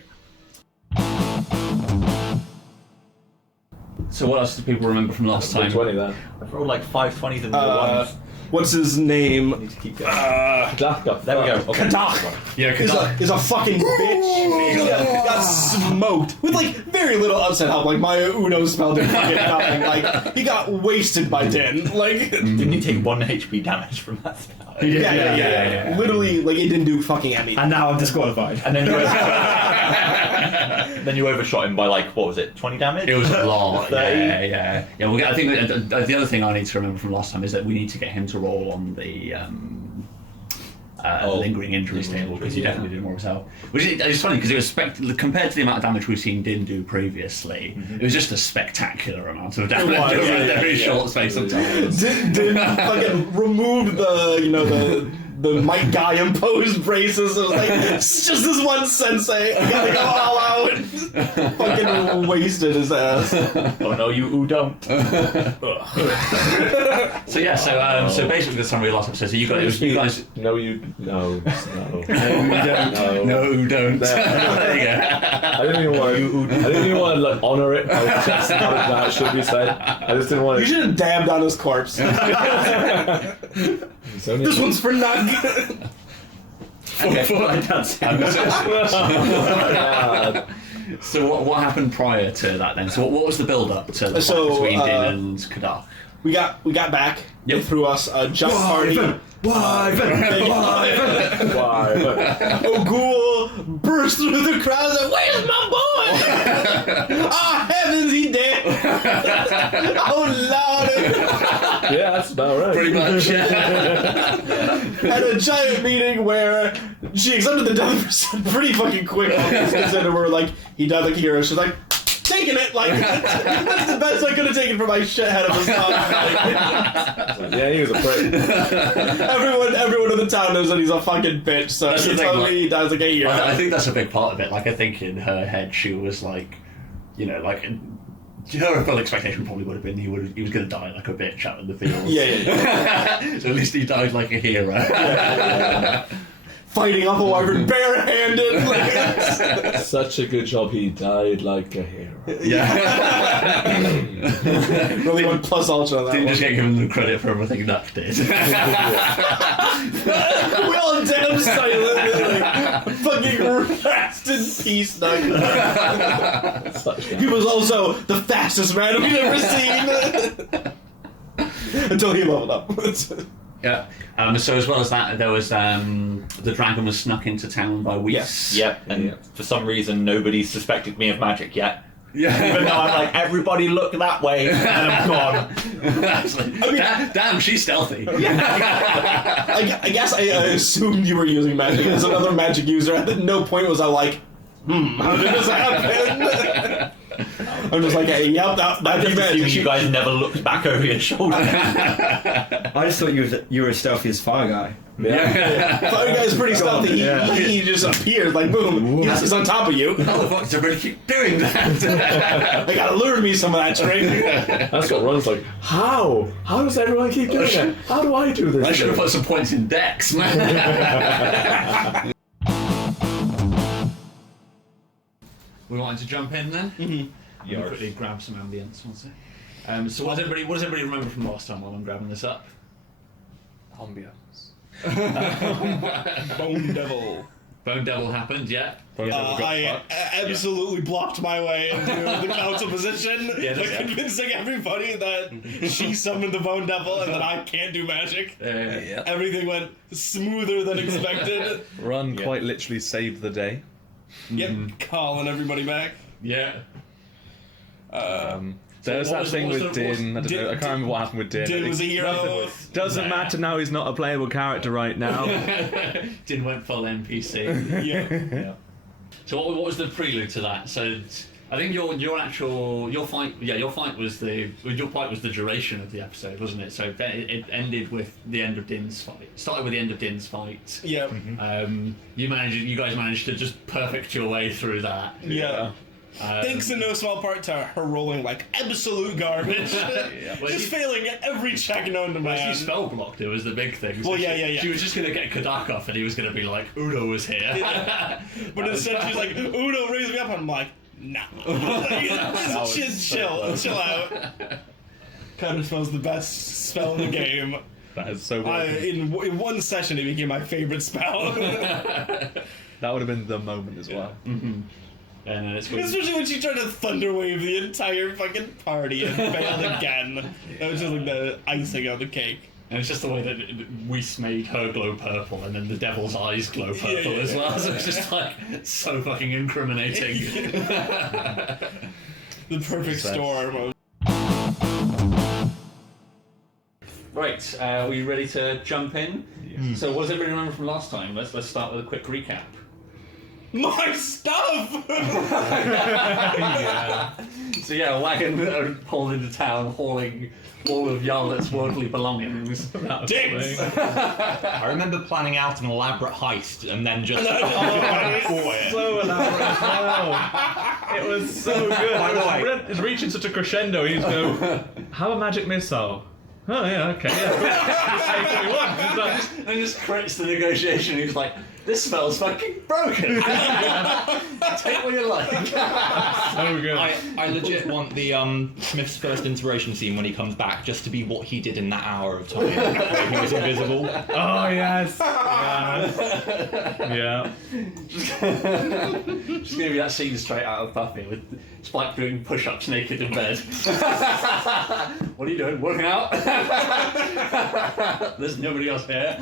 So what else do people remember from last time? 20 then. I've rolled like 5 20s and ones. What's his name? Need to keep going. There we go. Okay. Kadak Yeah, is a fucking bitch. He got smoked with like very little outside help. Like my Uno spell didn't get nothing. Like he got wasted by Din. Like Didn't you take 1 HP damage from that spell? yeah. Literally, like it didn't do fucking anything. And now I'm disqualified. And then you overshot him by like, what was it, 20 damage? It was a lot. 30? Yeah. Well, I think the other thing I need to remember from last time is that we need to get him to roll on the lingering injuries table because he definitely did more himself. Which is funny because it was compared to the amount of damage we've seen Din do previously, it was just a spectacular amount of damage was, over a yeah, very short space of time. Din fucking removed the Mike Guy imposed braces. It was like it's just this one sensei. You gotta go all out. Fucking wasted his ass. Oh no, you don't. So yeah, so basically the summary of the last episode. So you guys, No. no, don't. There you go. I didn't even want to like honor it. I was just that should be said. I just didn't want You to. should have dabbed on his corpse. This one's for Nug. For my dad's So what happened prior to that then? So what was the build up to the fight between Din and Kadak? We got back. Yep. They threw us a jump party. Why? O'Ghoul burst through the crowd and said, "Where's my boy? Oh heavens, he dead! Oh lord!" Yeah, that's about right. Pretty much. Had a giant meeting where she accepted the death percent pretty fucking quick. Considered we're like he died like a hero. She's like, taking it like that's the best I could have taken for my shithead of a son. Yeah, he was a prick. Everyone in the town knows that he's a fucking bitch. So That's the you thing, tell like- me he dies like a hero. I think that's a big part of it. Like I think in her head she was like, like. Her full expectation probably would have been he was going to die like a bitch out in the field. Yeah. So at least he died like a hero. Fighting up a wyvern barehanded. Like, Such a good job. He died like a hero. Yeah. really went plus ultra on that Didn't one. just get given the credit for everything Nuck did. We all damn silent, like, fucking rest in peace, Doug. He was also the fastest man we've ever seen. Until he leveled up. Yeah. So as well as that, there was the dragon was snuck into town by Weiss. Yep, and for some reason nobody suspected me of magic yet. Yeah. Even though I'm like, everybody look that way, and I'm gone. Damn, she's stealthy. I guess I assumed you were using magic as another magic user. At no point was I like, how did this happen? I'm just like, hey, yep, I'm that'd just be assuming magic. you guys never looked back over your shoulder. I just thought you were as stealthy as Fire Guy. Fire Guy's pretty stealthy. He just appears like boom. He's on top of you. How the fuck does everybody keep doing that? I gotta learn me some of that trick. That's what Ron's like. How? How does everyone keep doing it? How do I do this? I should have put some points in Dex. We wanted to jump in then. Mm-hmm. Let me quickly grab some ambience. One sec. So what does everybody remember from last time while I'm grabbing this up? Ambience. Bone Devil. Bone Devil happened, yeah. I absolutely blocked my way into the council position by convincing everybody that she summoned the Bone Devil and that I can't do magic. Everything went smoother than expected. Ron quite literally saved the day. Yep, calling everybody back. Yeah. There's what that was- thing what was with the- what Din. was- I can't remember what happened with Din. Din was a hero. Doesn't matter now. He's not a playable character right now. Din went full NPC. Yeah. So what was the prelude to that? So I think your fight was the duration of the episode, wasn't it? So it ended with the end of Din's fight. Started with the end of Din's fight. Yeah. You guys managed to just perfect your way through that. Yeah. Thanks in no small part to her rolling like absolute garbage. Well, Just failing every check known to Well, man. she spell blocked. It was the big thing. Well, yeah. She was just gonna get Kadak off, and he was gonna be like, "Udo was here." But instead she's like, Udo, raise me up, and I'm like, nah. Just chill out. Counterspell's the best spell in the game. That is so good. In one session, it became my favorite spell. That would have been the moment as well. And then Especially when she tried to thunderwave the entire fucking party and failed again. That was just like the icing on the cake. And it's just the way that Whis made her glow purple, and then the devil's eyes glow purple as well. So it's just like so fucking incriminating. The perfect storm of... Right, are we ready to jump in? Yes. So what does everybody remember from last time? Let's start with a quick recap. My stuff! So yeah, a wagon pulled into town, hauling all of Yarlet's worldly belongings. Dicks! I remember planning out an elaborate heist and then just So elaborate as well. It was so good. By the way- It's reaching such a crescendo. You just go, have a magic missile. Oh yeah, okay, yeah. And just crits the negotiation. He's like, "This spell's fucking broken. Take what you like." So good. I legit want the Smith's first inspiration scene when he comes back just to be what he did in that hour of time where he was invisible. Oh yes. Yeah. Just gonna be that scene straight out of Buffy with Spike doing push-ups naked in bed. What are you doing? Working out? There's nobody else here.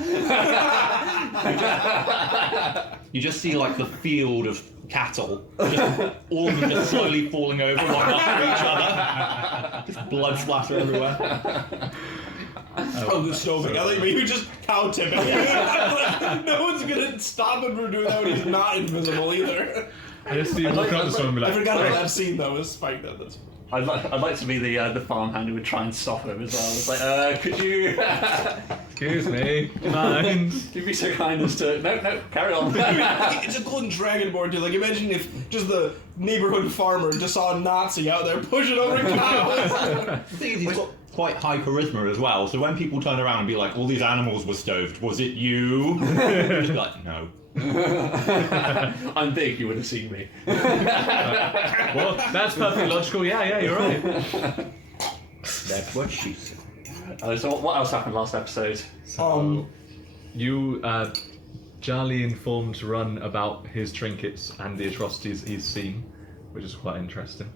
You just see like the field of cattle, just, all of them just slowly falling over one after each other. Just blood splatter everywhere. From the stove. I thought you just cow tipping. Like, no one's gonna stop him from doing that when he's not invisible either. I just see him walking up to someone and be I like, forgot about that scene though. It was Spike though. That's... I'd like to be the farmhand who would try and stop him as well. It's like, could you excuse me, mind? give me so kind as to no, carry on. It's a golden dragon board too. Like imagine if just the neighborhood farmer just saw a Nazi out there pushing over cows. The thing is, he's got quite high charisma as well, so when people turn around and be like, all these animals were stoved, was it you? He'd be like, no. I'm big, you would have seen me. Well, that's perfectly logical. Yeah, you're right. That's what she said. So what else happened last episode? You, Charlie informed Run about his trinkets and the atrocities he's seen, which is quite interesting.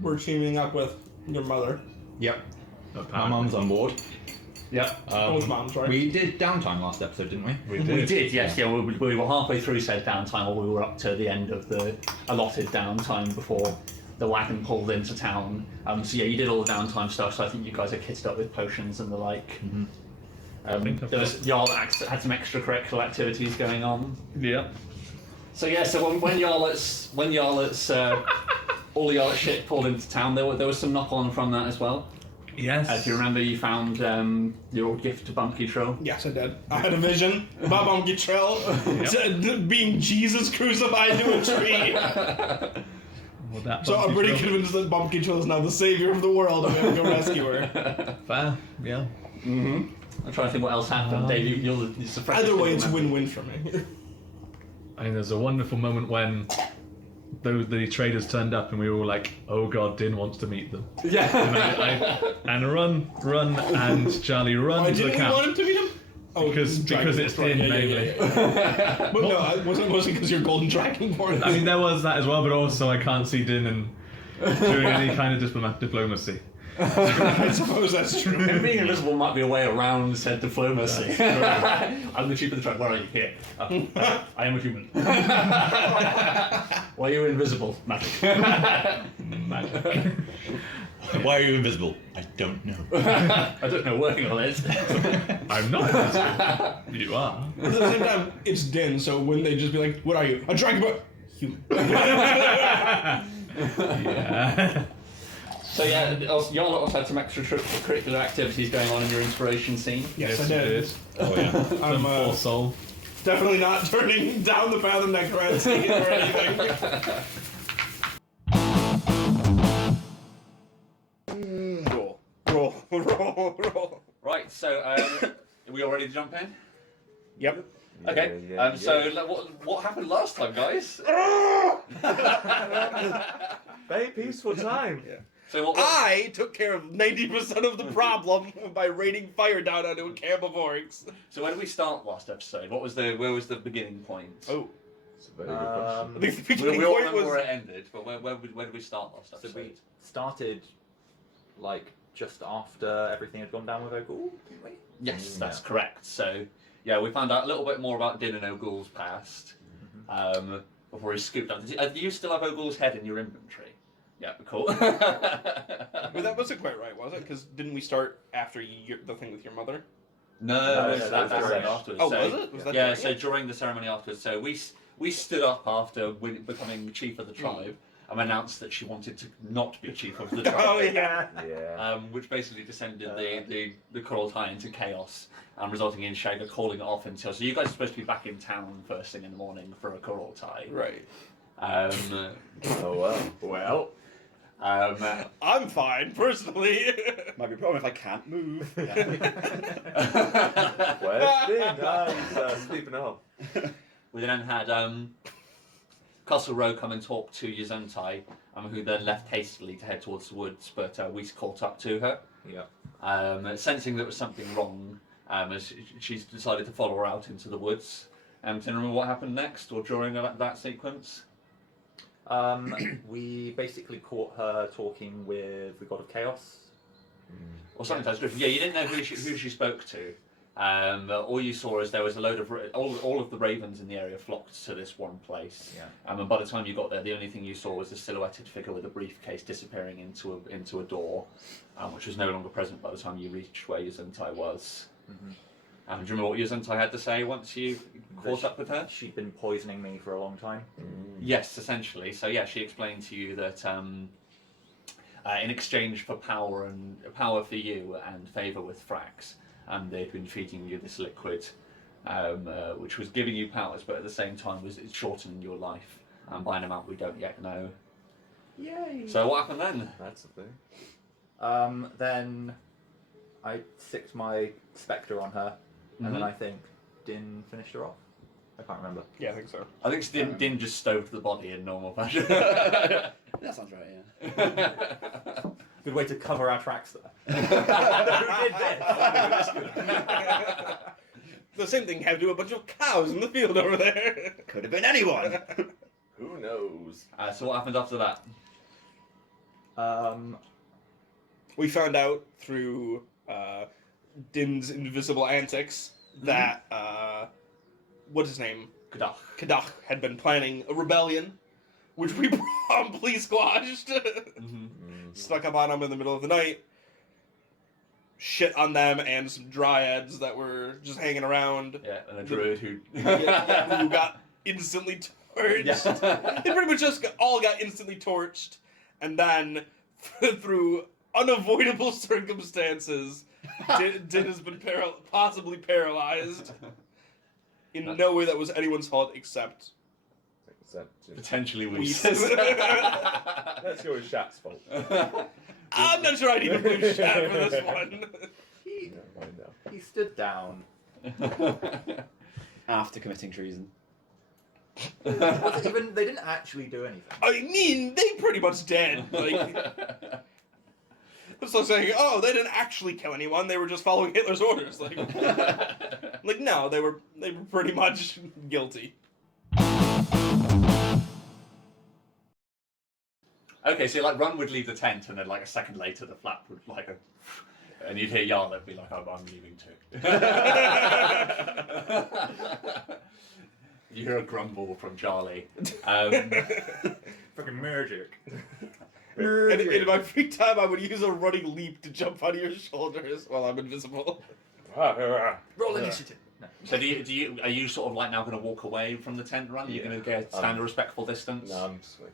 We're teaming up with your mother. Yep. My mum's on board. Yeah. Both moms, right? We did downtime last episode, didn't we? We did, yes. Yeah, we were halfway through said downtime, or we were up to the end of the allotted downtime before the wagon pulled into town. So yeah, you did all the downtime stuff. So I think you guys are kitted up with potions and the like. Jarl had some extracurricular activities going on. Yeah. So yeah, so when Jarlet's all the Jarlet shit pulled into town, there was some knock on from that as well. Yes. If you remember, you found your old gift to Bumpy Trill. Yes, I did. I had a vision about Bumpy Trill being Jesus crucified to a tree. So I'm pretty convinced that Bumpy Trill is now the savior of the world and we have to go rescue her. Fair. Yeah. I'm trying to think what else happened. Dave, you're surprised. Either way, it's win-win for me. I mean, there's a wonderful moment when the traders turned up and we were all like, "Oh God, Din wants to meet them." Yeah. And run, and Charlie run Why to the didn't we camp want him to meet him? Oh, because it's Din mainly. But no, it wasn't because you're golden dragonborn. I mean, there was that as well, but also I can't see Din and doing any kind of diplomacy. I suppose that's true. And being invisible might be a way around said diplomacy. I'm the chief of the tribe. Where are you? Here. I am a human. Why are you invisible? Magic. Magic. Why are you invisible? I don't know. I don't know. Working on it. I'm not invisible. You are. At the same time, it's Din, so wouldn't they just be like, "What are you? A dragonborn?" Human. Yeah. So yeah, y'all also had some extracurricular activities going on in your inspiration scene. Yes, I did. Oh yeah. I'm Poor soul. definitely not turning down the path of necromancy or anything. Roll. Right. So are we all ready to jump in? Yep. Okay. So what happened last time, guys? Very peaceful time. So what? I took care of 90% of the problem by raining fire down onto a camp of orcs. So where did we start last episode? Where was the beginning point? Oh. It's a very good question. I think the We beginning all point remember where was... it ended, but where did we start last So episode? we started, like, just after everything had gone down with Ogul, didn't we? Yes, that's correct. So, yeah, we found out a little bit more about Din and Ogul's past before he scooped up. Do you still have Ogul's head in your inventory? Yeah, cool. But that wasn't quite right, was it? Because didn't we start after the thing with your mother? No, that that's was right during. afterwards. Oh, So- was it? Was that Yeah, during so it? during the ceremony afterwards. So we stood up after becoming chief of the tribe and announced that she wanted to not be chief of the tribe. Oh, yeah. Yeah. Which basically descended the Kurultai into chaos, resulting in Shagger calling it off until. So you guys are supposed to be back in town first thing in the morning for a Kurultai. Right. Oh well. I'm fine, personally. Might be a problem if I can't move. Where's Din? He's sleeping off. We then had Castle Row come and talk to Yuzuntai, who then left hastily to head towards the woods, but we caught up to her. Yeah. Sensing there was something wrong, as she's decided to follow her out into the woods. Do you remember what happened next, or during that sequence? We basically caught her talking with the God of Chaos. Or something that's different. Yeah, you didn't know who she spoke to. All you saw is there was a load of all of the ravens in the area flocked to this one place. Yeah. And by the time you got there, the only thing you saw was a silhouetted figure with a briefcase disappearing into a door, which was no longer present by the time you reached where Yuzuntai was. Mm-hmm. Do you remember what Yuzuntai had to say once you caught up with her? She'd been poisoning me for a long time. Yes, essentially. So yeah, she explained to you that in exchange for power for you and favour with Frax, they'd been feeding you this liquid, which was giving you powers, but at the same time was shortening your life by an amount we don't yet know. Yay! So what happened then? That's the thing. Then I sicked my spectre on her, and then I think Din finished her off. I can't remember. Yeah, I think so. I think Din just stoved the body in normal fashion. That sounds right, yeah. Good way to cover our tracks there. The same thing happened to a bunch of cows in the field over there. Could have been anyone. Who knows? So what happened after that? We found out through Din's invisible antics that what's his name? Kadach had been planning a rebellion, which we promptly squashed. Stuck up on them in the middle of the night. Shit on them and some dryads that were just hanging around. Yeah, and a druid who who got instantly torched. Yeah. They pretty much just all got instantly torched, and then through unavoidable circumstances, Din has been possibly paralyzed in no way that was anyone's fault except potentially we. Let's go with Shat's fault. I'm not sure I need to blame Shat for this one. He stood down. After committing treason. Wasn't even, they didn't actually do anything. I mean, they pretty much did. Like, it's like saying, oh, they didn't actually kill anyone. They were just following Hitler's orders. Like, like no, they were pretty much guilty. Okay, so like Run would leave the tent, and then like a second later, the flap would like go, and you'd hear Yarlet be like, "Oh, I'm leaving too." You hear a grumble from Charlie. Fucking magic. And in my free time, I would use a running leap to jump on your shoulders while I'm invisible. Roll initiative. No. So are you sort of like now going to walk away from the tent, Run? You're going to stand a respectful distance? No, I'm just like,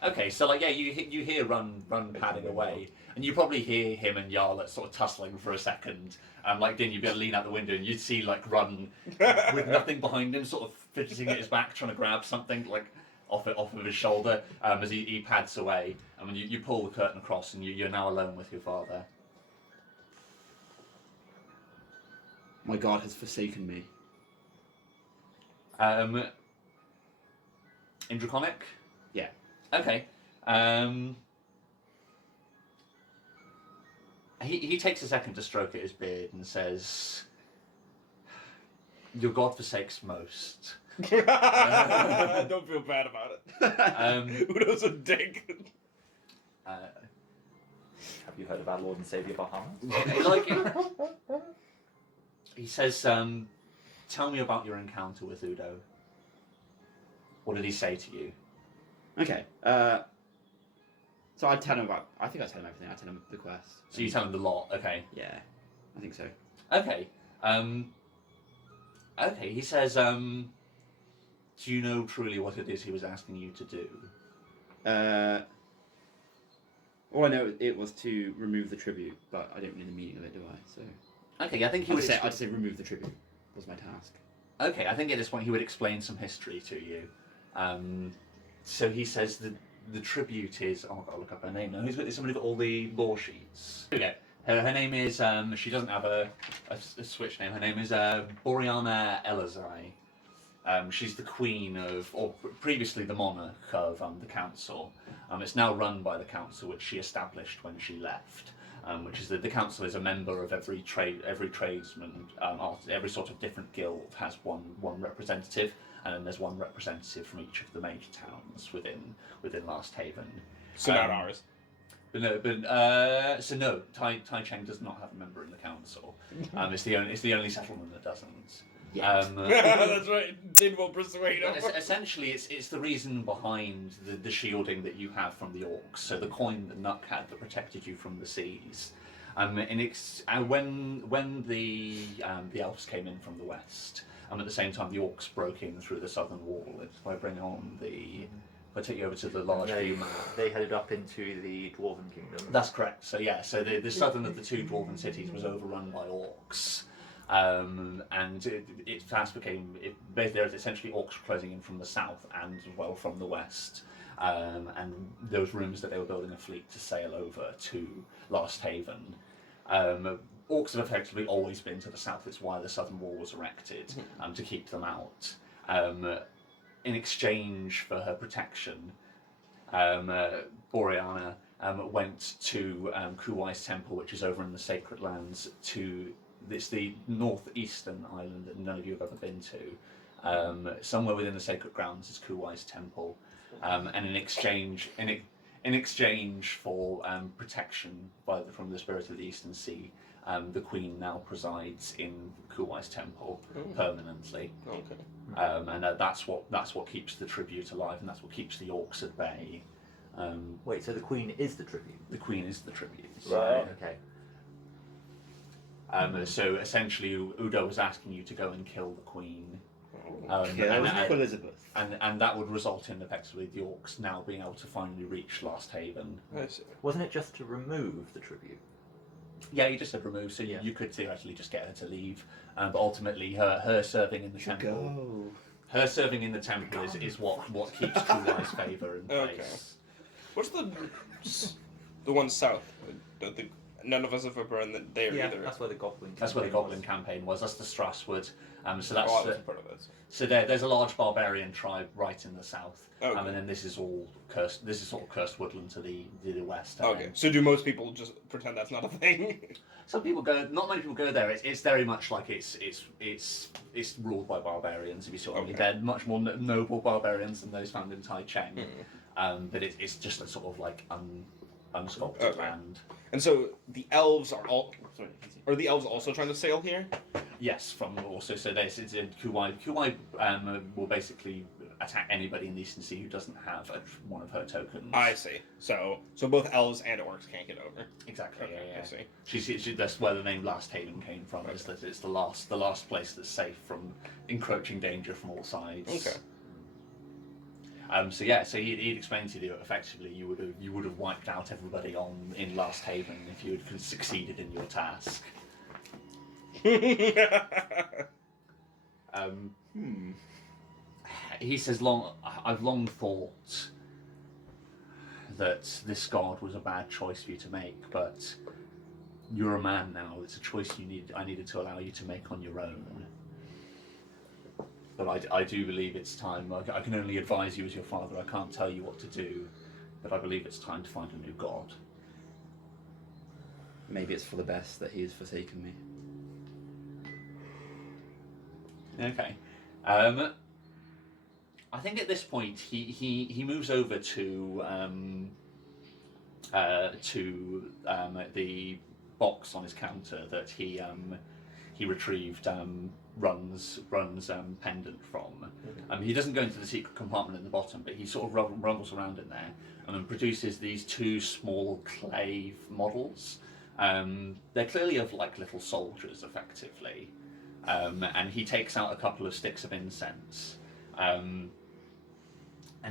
Okay, so like you hear Run padding away, and you probably hear him and Yarlet sort of tussling for a second. Like Din, you'd be able to lean out the window and you'd see like Run with nothing behind him, sort of fidgeting at his back, trying to grab something like off of his shoulder as he pads away. I mean, you pull the curtain across, and you're now alone with your father. My God has forsaken me. In Draconic? Yeah. Okay. He takes a second to stroke at his beard and says, "Your God forsakes most." Don't feel bad about it. Udo's a dick. Have you heard of our Lord and Savior Bahamut? He says, "Tell me about your encounter with Udo. What did he say to you?" Okay. So I tell him about. I think I tell him everything. I tell him the quest. So you tell him the lot, okay? Yeah, I think so. Okay. Okay. He says, "Do you know truly what it is he was asking you to do?" All I know it was to remove the tribute, but I don't know the meaning of it, do I? So. Okay, I think he I'd would. say remove the tribute was my task. Okay, I think at this point he would explain some history to you. So he says that the tribute is. Oh, I've got to look up her name now. Is somebody got all the lore sheets? Here we go. Her name is. She doesn't have a switch name. Her name is Boreana Elazai. She's the queen of, or previously the monarch of the council. It's now run by the council, which she established when she left. Which is that the council is a member of every tradesman, every sort of different guild has one representative, and then there's one representative from each of the major towns within Last Haven. So not ours. So no, Tai Cheng does not have a member in the council. It's the only settlement that doesn't. That's right. Din will persuade him. Essentially, it's the reason behind the shielding that you have from the orcs. So the coin that Nuck had that protected you from the seas. When the elves came in from the west, at the same time the orcs broke in through the southern wall. If I bring on if I take you over to the large view map. They headed up into the Dwarven Kingdom. That's correct. So yeah, so the southern of the two dwarven cities was overrun by orcs. And it fast became there's essentially orcs closing in from the south and as well from the west, and there was rumours that they were building a fleet to sail over to Last Haven. Orcs have effectively always been to the south. It's why the southern wall was erected, to keep them out. In exchange for her protection, Boreana went to Kuwai's temple, which is over in the Sacred Lands, it's the northeastern island that none of you have ever been to. Somewhere within the sacred grounds is Kuwai's temple, and in exchange for protection from the spirit of the Eastern Sea, the queen now presides in Kuwai's temple permanently. Okay. And that's what keeps the tribute alive, and that's what keeps the orcs at bay. Wait, so the queen is the tribute? The queen is the tribute. Okay. So essentially, Udo was asking you to go and kill the queen. Kill Elizabeth. And that would result in effectively the orcs now being able to finally reach Last Haven. I see. Wasn't it just to remove the tribute? Yeah, you just said remove, so you could theoretically just get her to leave. But ultimately, her serving in the temple, her serving in the temple is what keeps Kuwai's favour in place. What's the one south? None of us have ever been there either. That's where the goblin. That's where the Goblin campaign was. That's the Straswood. So that's I wasn't part of that. so there's a large barbarian tribe right in the south, Okay. and then this is all cursed. This is sort of cursed woodland to the west. and Okay. then- So do most people just pretend that's not a thing? Some people go. Not many people go there. It's very much like it's ruled by barbarians. If you sort of, Okay. they're much more noble barbarians than those found in Cheng. But it's just a sort of like unsculpted Okay. land. And so the elves are all. Sorry. Are the elves also trying to sail here? Yes, from also so this is in Kuwai. Kuwai will basically attack anybody in the Eastern Sea who doesn't have one of her tokens. I see. So both elves and orcs can't get over. Exactly. Okay, Yeah. I see. She that's where the name Last Haven came from. Is that it's the last place that's safe from encroaching danger from all sides. Okay. So he'd explained to you that effectively you would have wiped out everybody in Last Haven if you had succeeded in your task. He says, I've long thought that this guard was a bad choice for you to make, but you're a man now. It's a choice I needed to allow you to make on your own. But I do believe it's time. I can only advise you as your father. I can't tell you what to do, but I believe it's time to find a new god. Maybe it's for the best that he has forsaken me. Okay. I think at this point he moves over to the box on his counter that he retrieved Run's pendant from. He doesn't go into the secret compartment at the bottom, but he sort of rumbles around in there and then produces these two small clay models. They're clearly of like little soldiers, effectively. And he takes out a couple of sticks of incense. And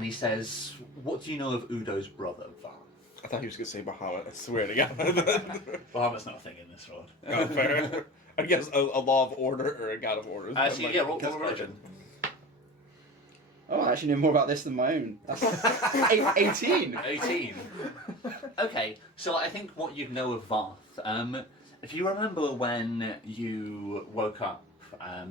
he says, "What do you know of Udo's brother, Vath?" I thought he was going to say Bahamut. I swear to God. Bahamut's not a thing in this world. Oh, fair. I guess a law of order or a god of order. Actually, yeah, roll religion. Oh, I actually know more about this than my own. That's 18. 18. Okay, so I think what you'd know of Vath, if you remember when you woke up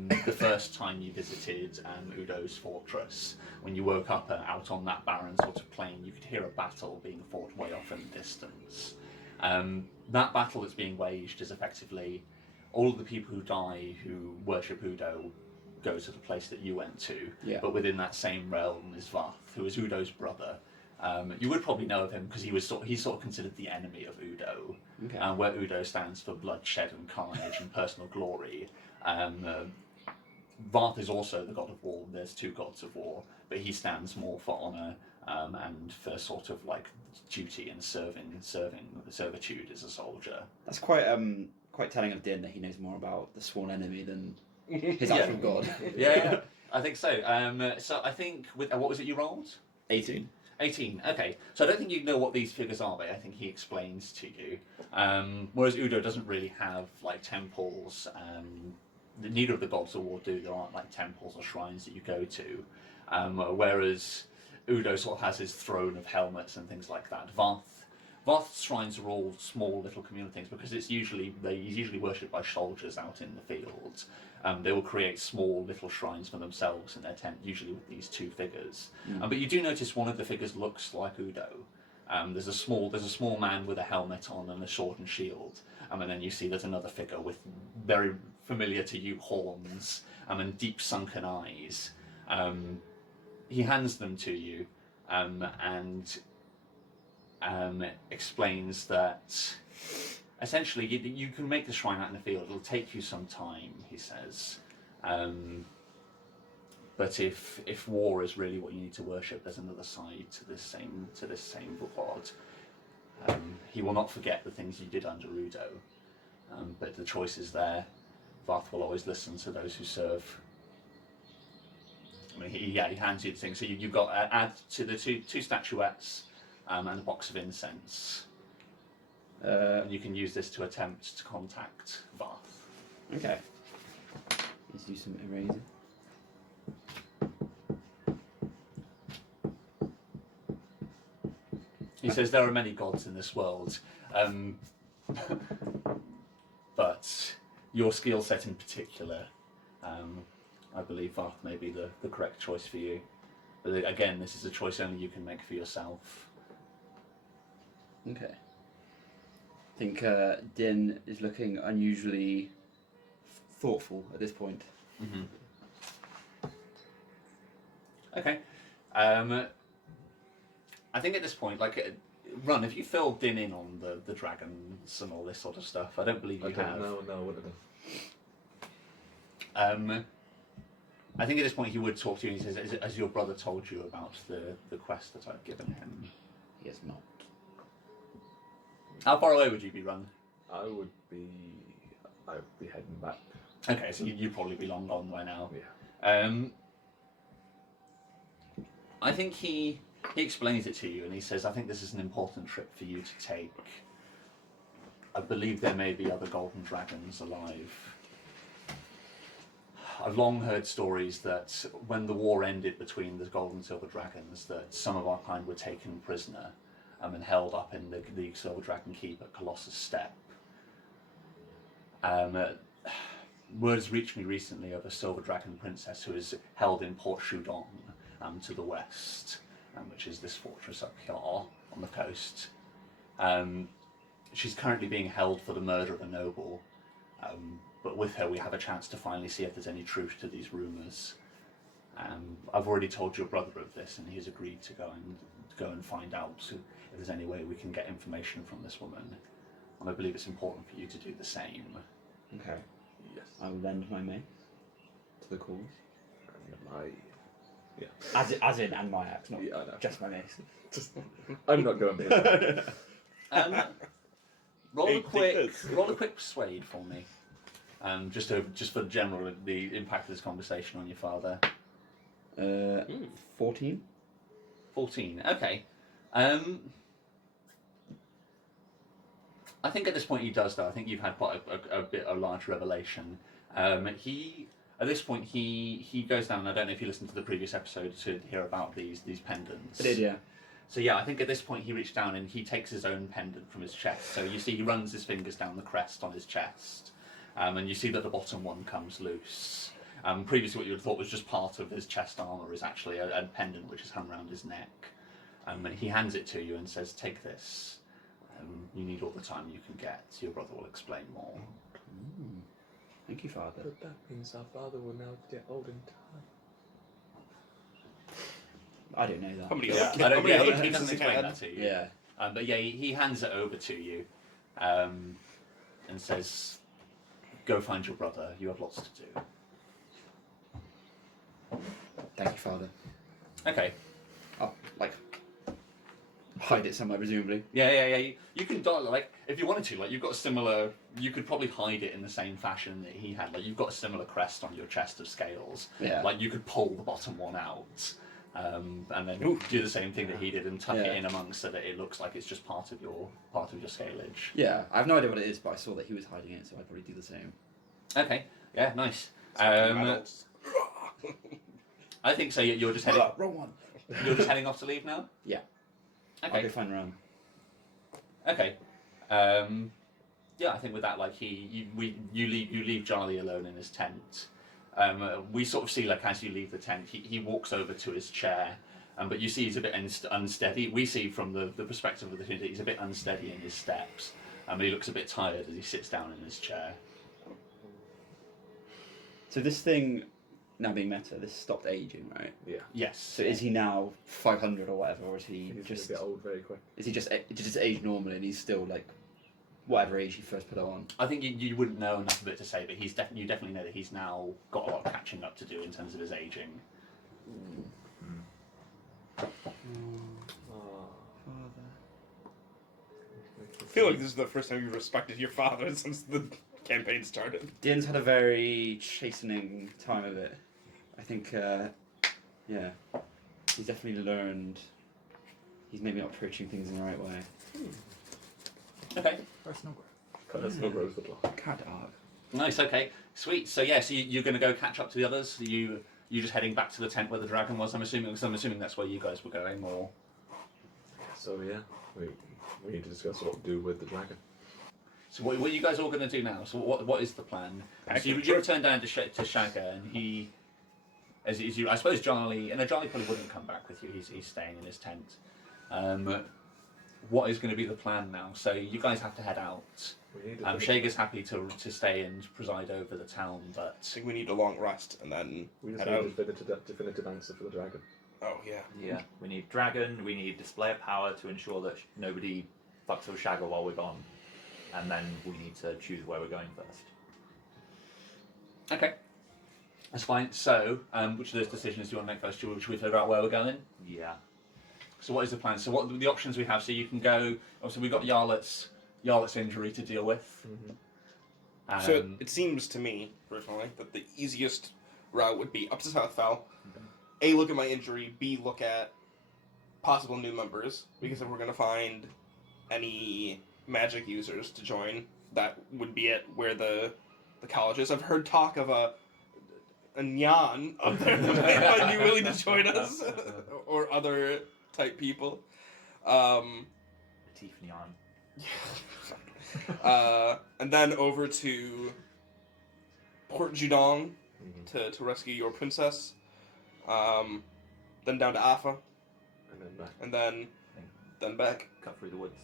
the first time you visited Udo's fortress, when you woke up out on that barren sort of plain, you could hear a battle being fought way off in the distance. That battle that's being waged is effectively all of the people who die who worship Udo go to the place that you went to, but within that same realm is Vath, who is Udo's brother. You would probably know of him because he's sort of considered the enemy of Udo, where Udo stands for bloodshed and carnage and personal glory. Vath is also the god of war. There's two gods of war, but he stands more for honor and for sort of like duty and servitude as a soldier. That's quite telling of Din that he knows more about the sworn enemy than his actual god. Yeah, I think so. So I think with what was it you rolled? 18. 18. Okay, so I don't think you know what these figures are, but I think he explains to you. Whereas Udo doesn't really have like temples. Neither of the gods of war do. There aren't like temples or shrines that you go to. Whereas Udo sort of has his throne of helmets and things like that. Vath's shrines are all small little communal things because he's usually worshipped by soldiers out in the fields. They will create small little shrines for themselves in their tent, usually with these two figures. But you do notice one of the figures looks like Udo. There's a small man with a helmet on and a sword and shield, and then you see there's another figure with very familiar to you horns and deep sunken eyes. He hands them to you and explains that essentially, you can make the shrine out in the field. It'll take you some time, he says. But if war is really what you need to worship, there's another side to this same god. He will not forget the things you did under Udo, but the choice is there. Varth will always listen to those who serve. I mean, he hands you the thing. So you've got add to the two statuettes and a box of incense. And you can use this to attempt to contact Varth. Okay. Let's do some erasing. He says there are many gods in this world, but your skill set in particular, I believe Varth may be the correct choice for you. But again, this is a choice only you can make for yourself. Okay. I think Din is looking unusually thoughtful at this point. Mm-hmm. Okay. I think at this point, Run, have you filled Din in on the dragons and all this sort of stuff? I don't believe you have. No, I wouldn't have. I think at this point he would talk to you and he says, has your brother told you about the quest that I've given him? He has not. How far away would you be, Run? I would be heading back. Okay, so you'd probably be long gone by now. Yeah. I think he explains it to you and he says, I think this is an important trip for you to take. I believe there may be other golden dragons alive. I've long heard stories that when the war ended between the gold and silver dragons, that some of our kind were taken prisoner and held up in the Silver Dragon Keep at Colossus Step. Words reached me recently of a Silver Dragon princess who is held in Port Shudong to the west, which is this fortress up here on the coast. She's currently being held for the murder of a noble, but with her we have a chance to finally see if there's any truth to these rumours. I've already told your brother of this, and he's agreed to go and find out if there's any way we can get information from this woman. And I believe it's important for you to do the same. Okay. Yes. I will lend my mace to the cause. And yeah. As in, and my axe, not Yeah, I know. just my mace. I'm not going to. Roll a Take quick persuade for me. Just for the impact of this conversation on your father. 14. 14. Okay. I think at this point he does, though. I think you've had quite a large revelation. At this point he goes down. And I don't know if you listened to the previous episode to hear about these pendants. I did, yeah. So yeah, I think at this point he reached down and he takes his own pendant from his chest. So you see he runs his fingers down the crest on his chest, and you see that the bottom one comes loose. Previously what you would have thought was just part of his chest armour is actually a pendant which is hung around his neck. And he hands it to you and says, take this. You need all the time you can get. Your brother will explain more. Thank you, Father. But that means our father will now get old in time. I don't know that. How many Yeah, other, I how don't, many yeah, other he kids doesn't has he explain had? that to you. Yeah. But yeah, he hands it over to you and says, go find your brother. You have lots to do. Thank you, Father. Okay. I'll, hide it somewhere, presumably. Yeah. You can if you wanted to, you've got a similar. You could probably hide it in the same fashion that he had. You've got a similar crest on your chest of scales. Yeah. You could pull the bottom one out, and then do the same thing that he did and tuck it in amongst so that it looks like it's just part of your scalage. Yeah, I have no idea what it is, but I saw that he was hiding it, so I'd probably do the same. Okay. Yeah. Nice. Adults. I think so. You're just heading. Wrong one. You're just heading off to leave now. Yeah. I'll Okay. go find Ram. Okay. Yeah, I think with that, you leave Charlie alone in his tent. We sort of see as you leave the tent, he walks over to his chair, but you see he's a bit unsteady. We see from the perspective of the tent that he's a bit unsteady in his steps, and he looks a bit tired as he sits down in his chair. So this thing, now being meta, this stopped aging, right? Yeah. Yes. So is he now 500 or whatever, or is he He's just... going to get old very quick. Is he just aged normally and he's still whatever age he first put it on. I think you wouldn't know enough of it to say, but you definitely know that he's now got a lot of catching up to do in terms of his aging. I feel like this is the first time you've respected your father since the campaign started. Din's had a very chastening time of it. I think, yeah, he's definitely learned. He's maybe not approaching things in the right way. Okay. Personal growth. Personal growth good luck. God, dog. Nice. Okay. Sweet. So yeah, so you're going to go catch up to the others. You just heading back to the tent where the dragon was. I'm assuming that's where you guys were going, or. So yeah, we need to discuss what to do with the dragon. So what are you guys all going to do now? So what is the plan? So you return down to Shagger, and he, as you, I suppose Charlie probably wouldn't come back with you. He's staying in his tent. What is going to be the plan now? So you guys have to head out. Shagger's happy to stay and preside over the town, I but think we need a long rest and then We just head need out. a definitive answer for the dragon. Oh, yeah. Yeah, we need dragon, we need display of power to ensure that nobody fucks with Shagger while we're gone. And then we need to choose where we're going first. okay, that's fine. So which of those decisions do you want to make first? Should we figure out where we're going? Yeah. So what is the plan? So what are the options we have? So you can go. Obviously, we've got Yarlet's injury to deal with. So it seems to me, personally, that the easiest route would be up to Southfell. A, look at my injury. B, look at possible new members. Because if we're going to find any magic users to join, that would be it where the college is. I've heard talk of a Nyan up there that might be willing to join us. Or other type people. Tiffany on. And then over to Port Judong to rescue your princess. Then down to Afa, And then back. and then back. Cut through the woods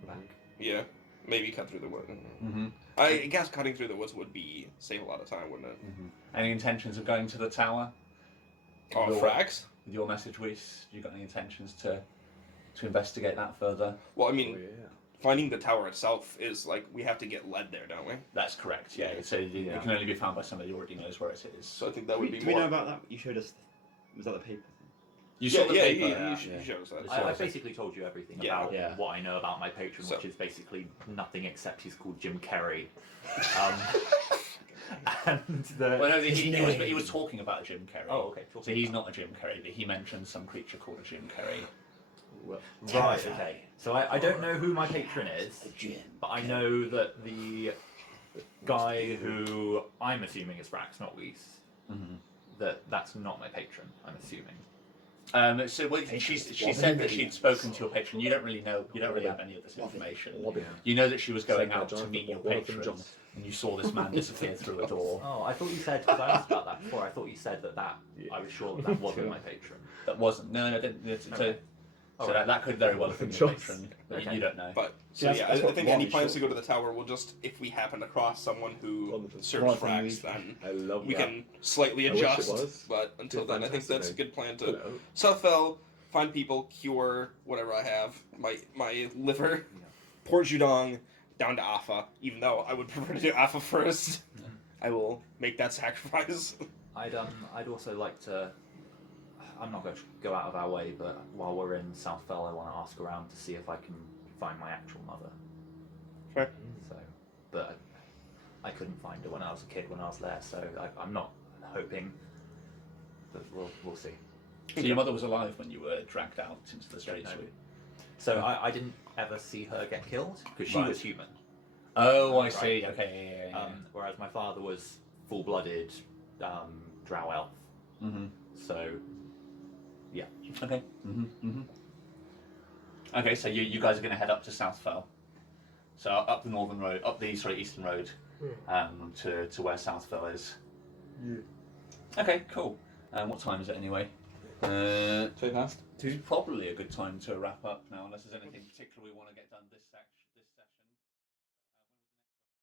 and back. Yeah, maybe cut through the woods. Mm-hmm. I guess cutting through the woods would save a lot of time, wouldn't it? Any intentions of going to the tower? Oh, Your- frags? With your message, Whis, you got any intentions to investigate that further? Well, I Oh mean, yeah. finding the tower itself is like we have to get led there, don't we? That's correct. Yeah. So it can only be found by somebody who already knows where it is. So I think that would be Do more. we know about that? You showed us. Was that the paper? You saw the paper. You showed us that. I basically told you everything Yeah. about Yeah. what I know about my patron, So- which is basically nothing except he's called Jim Carrey. And the Well, no, he was talking about Jim Carrey. Oh, okay, talking So he's about- not a Jim Carrey, but he mentioned some creature called a Jim Carrey. right, okay. So I don't know who my patron is, Jim. but I know that the guy who I'm assuming is Frax, not Weiss, that's not my patron. I'm assuming. So she said that she'd spoken to your patron. You don't really know. You don't really have any of this information. You know that she was going out to meet your patron, and you saw this man disappear through a door. Oh, I thought you said, because I asked about that before. I thought you said that I was sure that wasn't my patron. That wasn't. No, didn't. Okay. So that could very well have been your patron, but Okay. you don't know. But See, so that's- yeah, that's I what think Ron any is plans to sure. go to the tower will just if we happen across someone who Wonderful. serves Ron, frags, then I love we that. can slightly I wish it adjust. was. But until It's then, I think fantastic, that's a mate. good plan to Hello. Southfell, find people, cure whatever I have, my liver, Port Judong, down to Afa. Even though I would prefer to do Afa first, I will make that sacrifice. I'd also like to. I'm not going to go out of our way, but while we're in Southfell, I want to ask around to see if I can find my actual mother. Fair. So, but I couldn't find her when I was a kid when I was there, so I'm not hoping. But we'll see. So your mother was alive when you were dragged out into the streets. No. So I didn't ever see her get killed because she Right. was human. Oh, I Right. see. Okay, yeah. Whereas my father was full-blooded drow elf. Mm-hmm. So yeah. Okay. Okay, so you guys are going to head up to Southfell. So up the northern road, up the eastern road, to where Southfell is. Yeah. Okay, cool. What time is it anyway? 2 past. Probably a good time to wrap up now, unless there's anything particular we want to get done this.